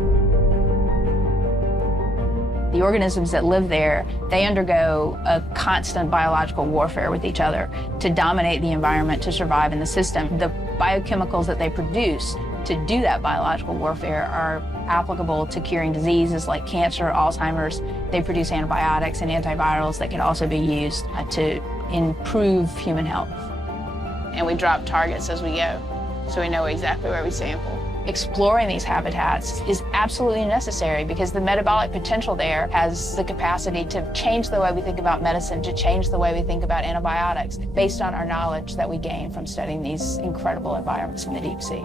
The organisms that live there, they undergo a constant biological warfare with each other to dominate the environment, to survive in the system. The biochemicals that they produce to do that biological warfare are applicable to curing diseases like cancer, Alzheimer's. They produce antibiotics and antivirals that can also be used to improve human health. And we drop targets as we go, so we know exactly where we sample. Exploring these habitats is absolutely necessary because the metabolic potential there has the capacity to change the way we think about medicine, to change the way we think about antibiotics, based on our knowledge that we gain from studying these incredible environments in the deep sea.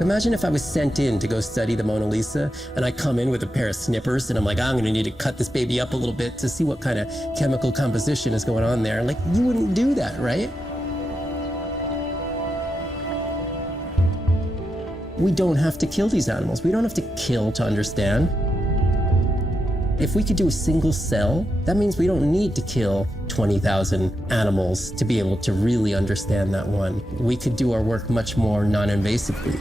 Imagine if I was sent in to go study the Mona Lisa and I come in with a pair of snippers and I'm like, I'm gonna need to cut this baby up a little bit to see what kind of chemical composition is going on there. Like, you wouldn't do that, right? We don't have to kill these animals. We don't have to kill to understand. If we could do a single cell, that means we don't need to kill 20,000 animals to be able to really understand that one. We could do our work much more non-invasively.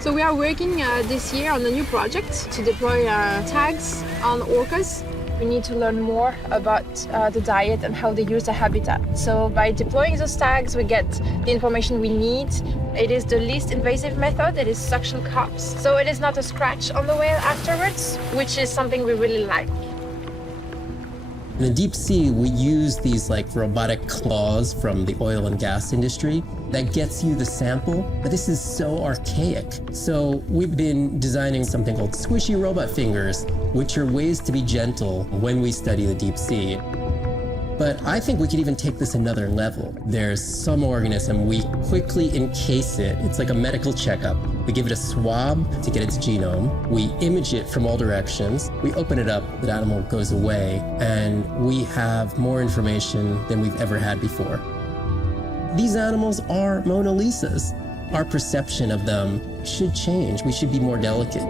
So we are working this year on a new project to deploy tags on orcas. We need to learn more about the diet and how they use the habitat. So by deploying those tags, we get the information we need. It is the least invasive method. It is suction cups. So it is not a scratch on the whale afterwards, which is something we really like. In the deep sea, we use these like robotic claws from the oil and gas industry that gets you the sample, but this is so archaic. So we've been designing something called squishy robot fingers, which are ways to be gentle when we study the deep sea. But I think we could even take this another level. There's some organism, we quickly encase it. It's like a medical checkup. We give it a swab to get its genome. We image it from all directions. We open it up, the animal goes away, and we have more information than we've ever had before. These animals are Mona Lisas. Our perception of them should change. We should be more delicate.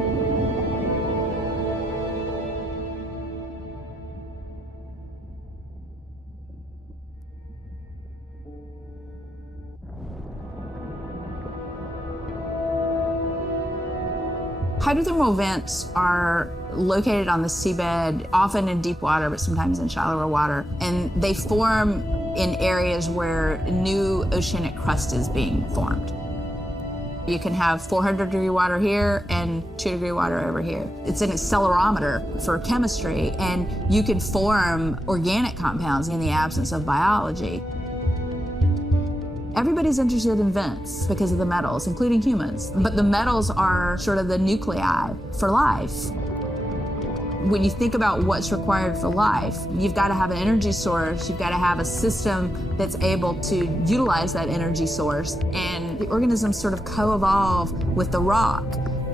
Hydrothermal vents are located on the seabed, often in deep water, but sometimes in shallower water. And they form in areas where new oceanic crust is being formed. You can have 400-degree water here and 2-degree water over here. It's an accelerometer for chemistry, and you can form organic compounds in the absence of biology. Everybody's interested in vents because of the metals, including humans. But the metals are sort of the nuclei for life. When you think about what's required for life, you've got to have an energy source, you've got to have a system that's able to utilize that energy source. And the organisms sort of co-evolve with the rock.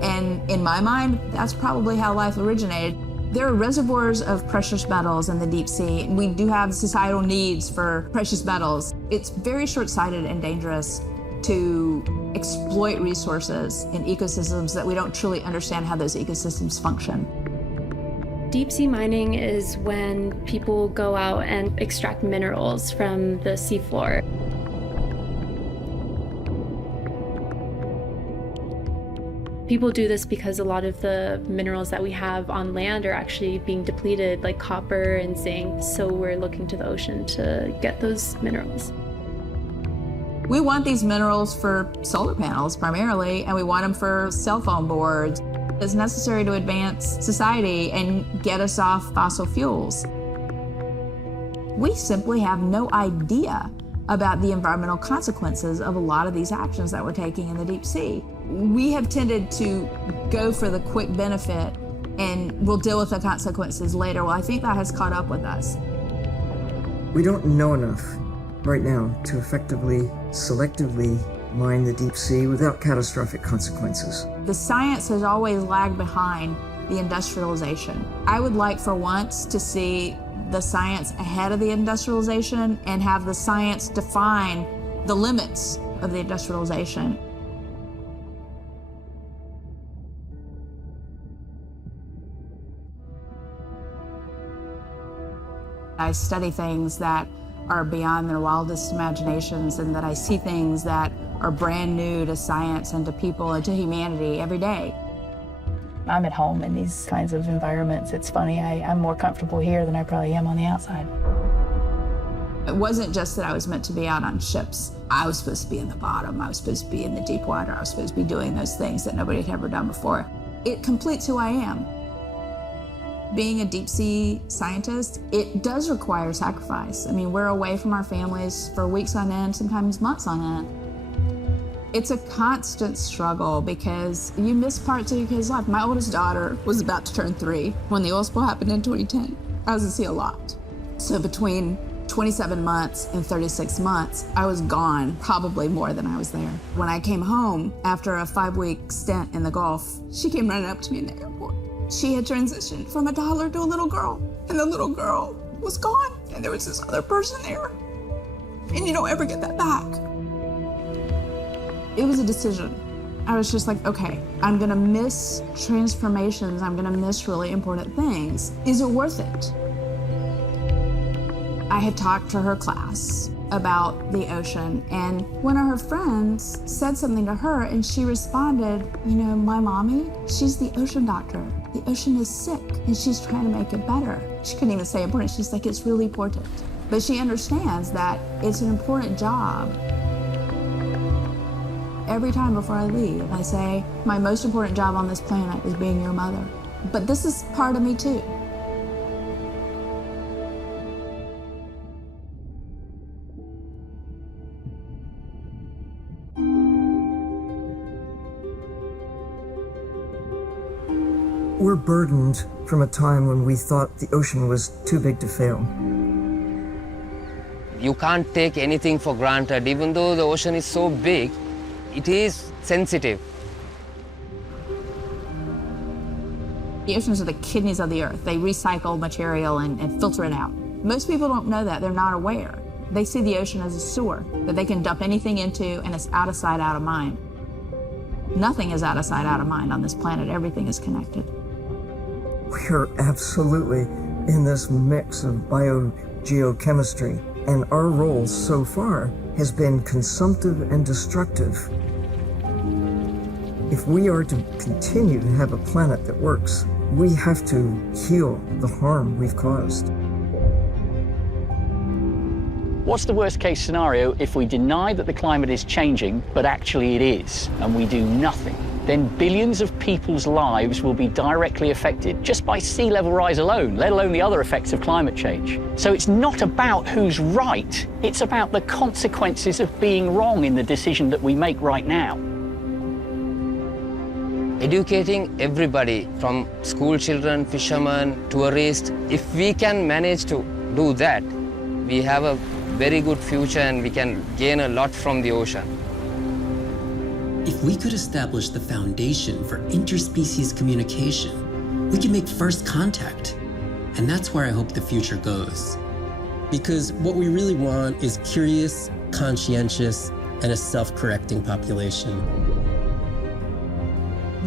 And in my mind, that's probably how life originated. There are reservoirs of precious metals in the deep sea. We do have societal needs for precious metals. It's very short-sighted and dangerous to exploit resources in ecosystems that we don't truly understand how those ecosystems function. Deep sea mining is when people go out and extract minerals from the seafloor. People do this because a lot of the minerals that we have on land are actually being depleted, like copper and zinc, so we're looking to the ocean to get those minerals. We want these minerals for solar panels primarily, and we want them for cell phone boards. It's necessary to advance society and get us off fossil fuels. We simply have no idea about the environmental consequences of a lot of these actions that we're taking in the deep sea. We have tended to go for the quick benefit and we'll deal with the consequences later. Well, I think that has caught up with us. We don't know enough right now to effectively, selectively mine the deep sea without catastrophic consequences. The science has always lagged behind the industrialization. I would like for once to see the science ahead of the industrialization and have the science define the limits of the industrialization. I study things that are beyond their wildest imaginations, and that I see things that are brand new to science and to people and to humanity every day. I'm at home in these kinds of environments. It's funny, I'm more comfortable here than I probably am on the outside. It wasn't just that I was meant to be out on ships. I was supposed to be in the bottom. I was supposed to be in the deep water. I was supposed to be doing those things that nobody had ever done before. It completes who I am. Being a deep sea scientist, it does require sacrifice. I mean, we're away from our families for weeks on end, sometimes months on end. It's a constant struggle because you miss parts of your kid's life. My oldest daughter was about to turn 3 when the oil spill happened in 2010. I was at sea a lot. So between 27 months and 36 months, I was gone probably more than I was there. When I came home after a 5-week stint in the Gulf, she came running up to me in the airport. She had transitioned from a toddler to a little girl, and the little girl was gone, and there was this other person there. And you don't ever get that back. It was a decision. I was just like, okay, I'm gonna miss transformations, I'm gonna miss really important things. Is it worth it? I had talked to her class about the ocean, and one of her friends said something to her, and she responded, you know, my mommy, she's the ocean doctor. The ocean is sick, and she's trying to make it better. She couldn't even say important, she's like, it's really important. But she understands that it's an important job. Every time before I leave, I say, my most important job on this planet is being your mother. But this is part of me too. We're burdened from a time when we thought the ocean was too big to fail. You can't take anything for granted. Even though the ocean is so big, it is sensitive. The oceans are the kidneys of the earth. They recycle material and filter it out. Most people don't know that. They're not aware. They see the ocean as a sewer that they can dump anything into, and it's out of sight, out of mind. Nothing is out of sight, out of mind on this planet. Everything is connected. We are absolutely in this mix of biogeochemistry, and our role so far has been consumptive and destructive. If we are to continue to have a planet that works, we have to heal the harm we've caused. What's the worst case scenario if we deny that the climate is changing, but actually it is, and we do nothing? Then billions of people's lives will be directly affected just by sea level rise alone, let alone the other effects of climate change. So it's not about who's right, it's about the consequences of being wrong in the decision that we make right now. Educating everybody, from school children, fishermen, tourists, if we can manage to do that, we have a very good future and we can gain a lot from the ocean. If we could establish the foundation for interspecies communication, we can make first contact. And that's where I hope the future goes. Because what we really want is curious, conscientious, and a self-correcting population.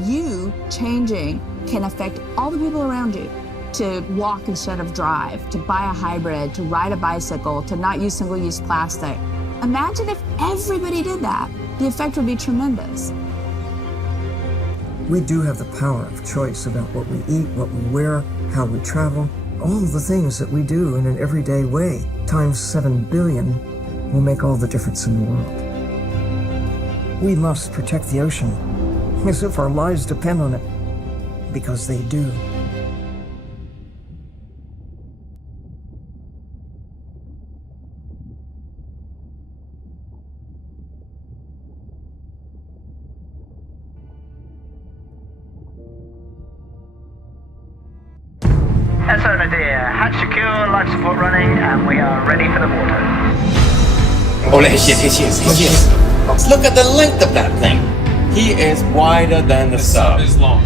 You changing can affect all the people around you. To walk instead of drive, to buy a hybrid, to ride a bicycle, to not use single-use plastic. Imagine if everybody did that. The effect would be tremendous. We do have the power of choice about what we eat, what we wear, how we travel. All the things that we do in an everyday way, times 7 billion, will make all the difference in the world. We must protect the ocean, as if our lives depend on it, because they do. SO Nadir, hatch secure, life support running, and we are ready for the water. Oh, here she is. Look at the length of that thing. He is wider than the sub. Is long.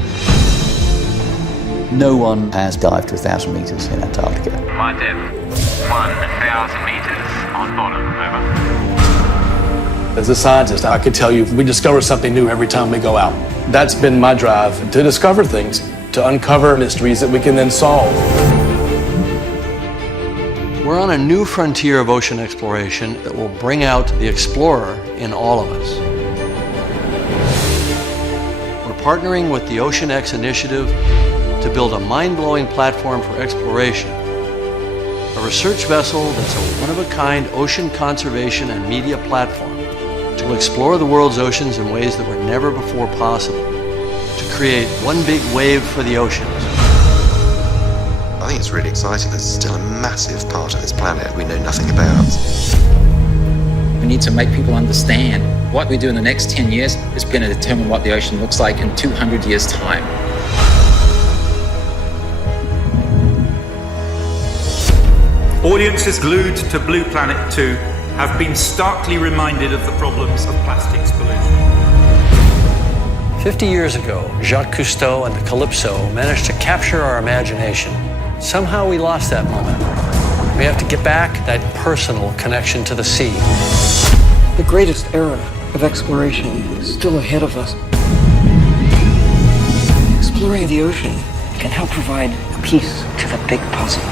No one has dived to 1,000 meters in Antarctica. My depth, 1,000 meters on bottom, over. As a scientist, I could tell you we discover something new every time we go out. That's been my drive, to discover things, to uncover mysteries that we can then solve. We're on a new frontier of ocean exploration that will bring out the explorer in all of us. We're partnering with the Ocean X Initiative to build a mind-blowing platform for exploration. A research vessel that's a one-of-a-kind ocean conservation and media platform to explore the world's oceans in ways that were never before possible, to create one big wave for the oceans. I think it's really exciting. There's still a massive part of this planet we know nothing about. We need to make people understand what we do in the next 10 years is going to determine what the ocean looks like in 200 years' time. Audiences glued to Blue Planet 2 have been starkly reminded of the problems of plastics pollution. 50 years ago, Jacques Cousteau and the Calypso managed to capture our imagination. Somehow we lost that moment. We have to get back that personal connection to the sea. The greatest era of exploration is still ahead of us. Exploring the ocean can help provide a piece to the big puzzle.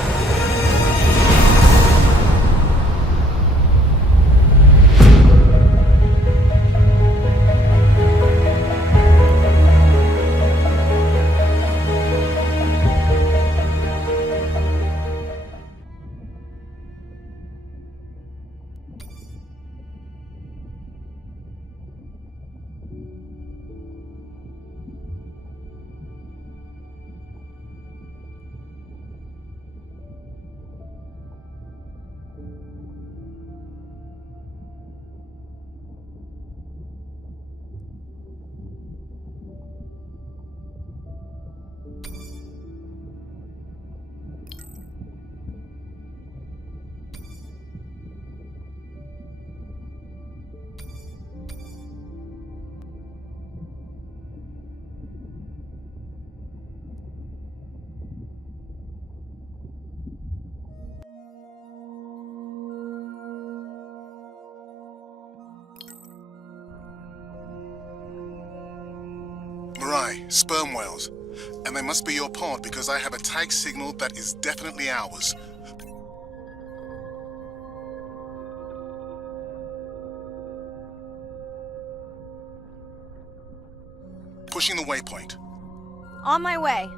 Sperm whales. And they must be your pod because I have a tag signal that is definitely ours. Pushing the waypoint. On my way.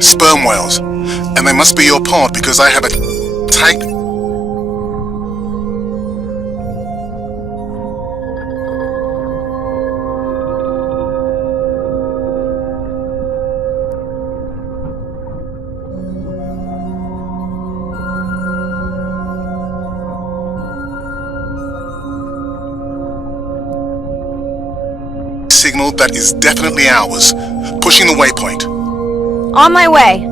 Sperm whales. And they must be your pod because I have a tight... signal that is definitely ours. Pushing the waypoint. On my way.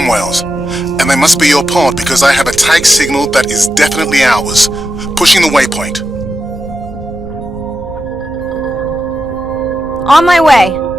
sperm whales. And they must be your pod because I have a tag signal that is definitely ours. Pushing the waypoint. On my way.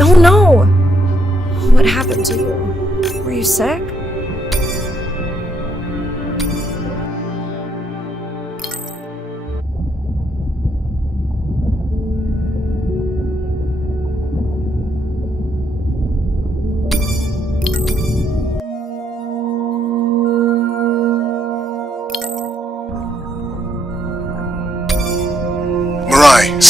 Oh no! What happened to you? Were you sick? Mirai,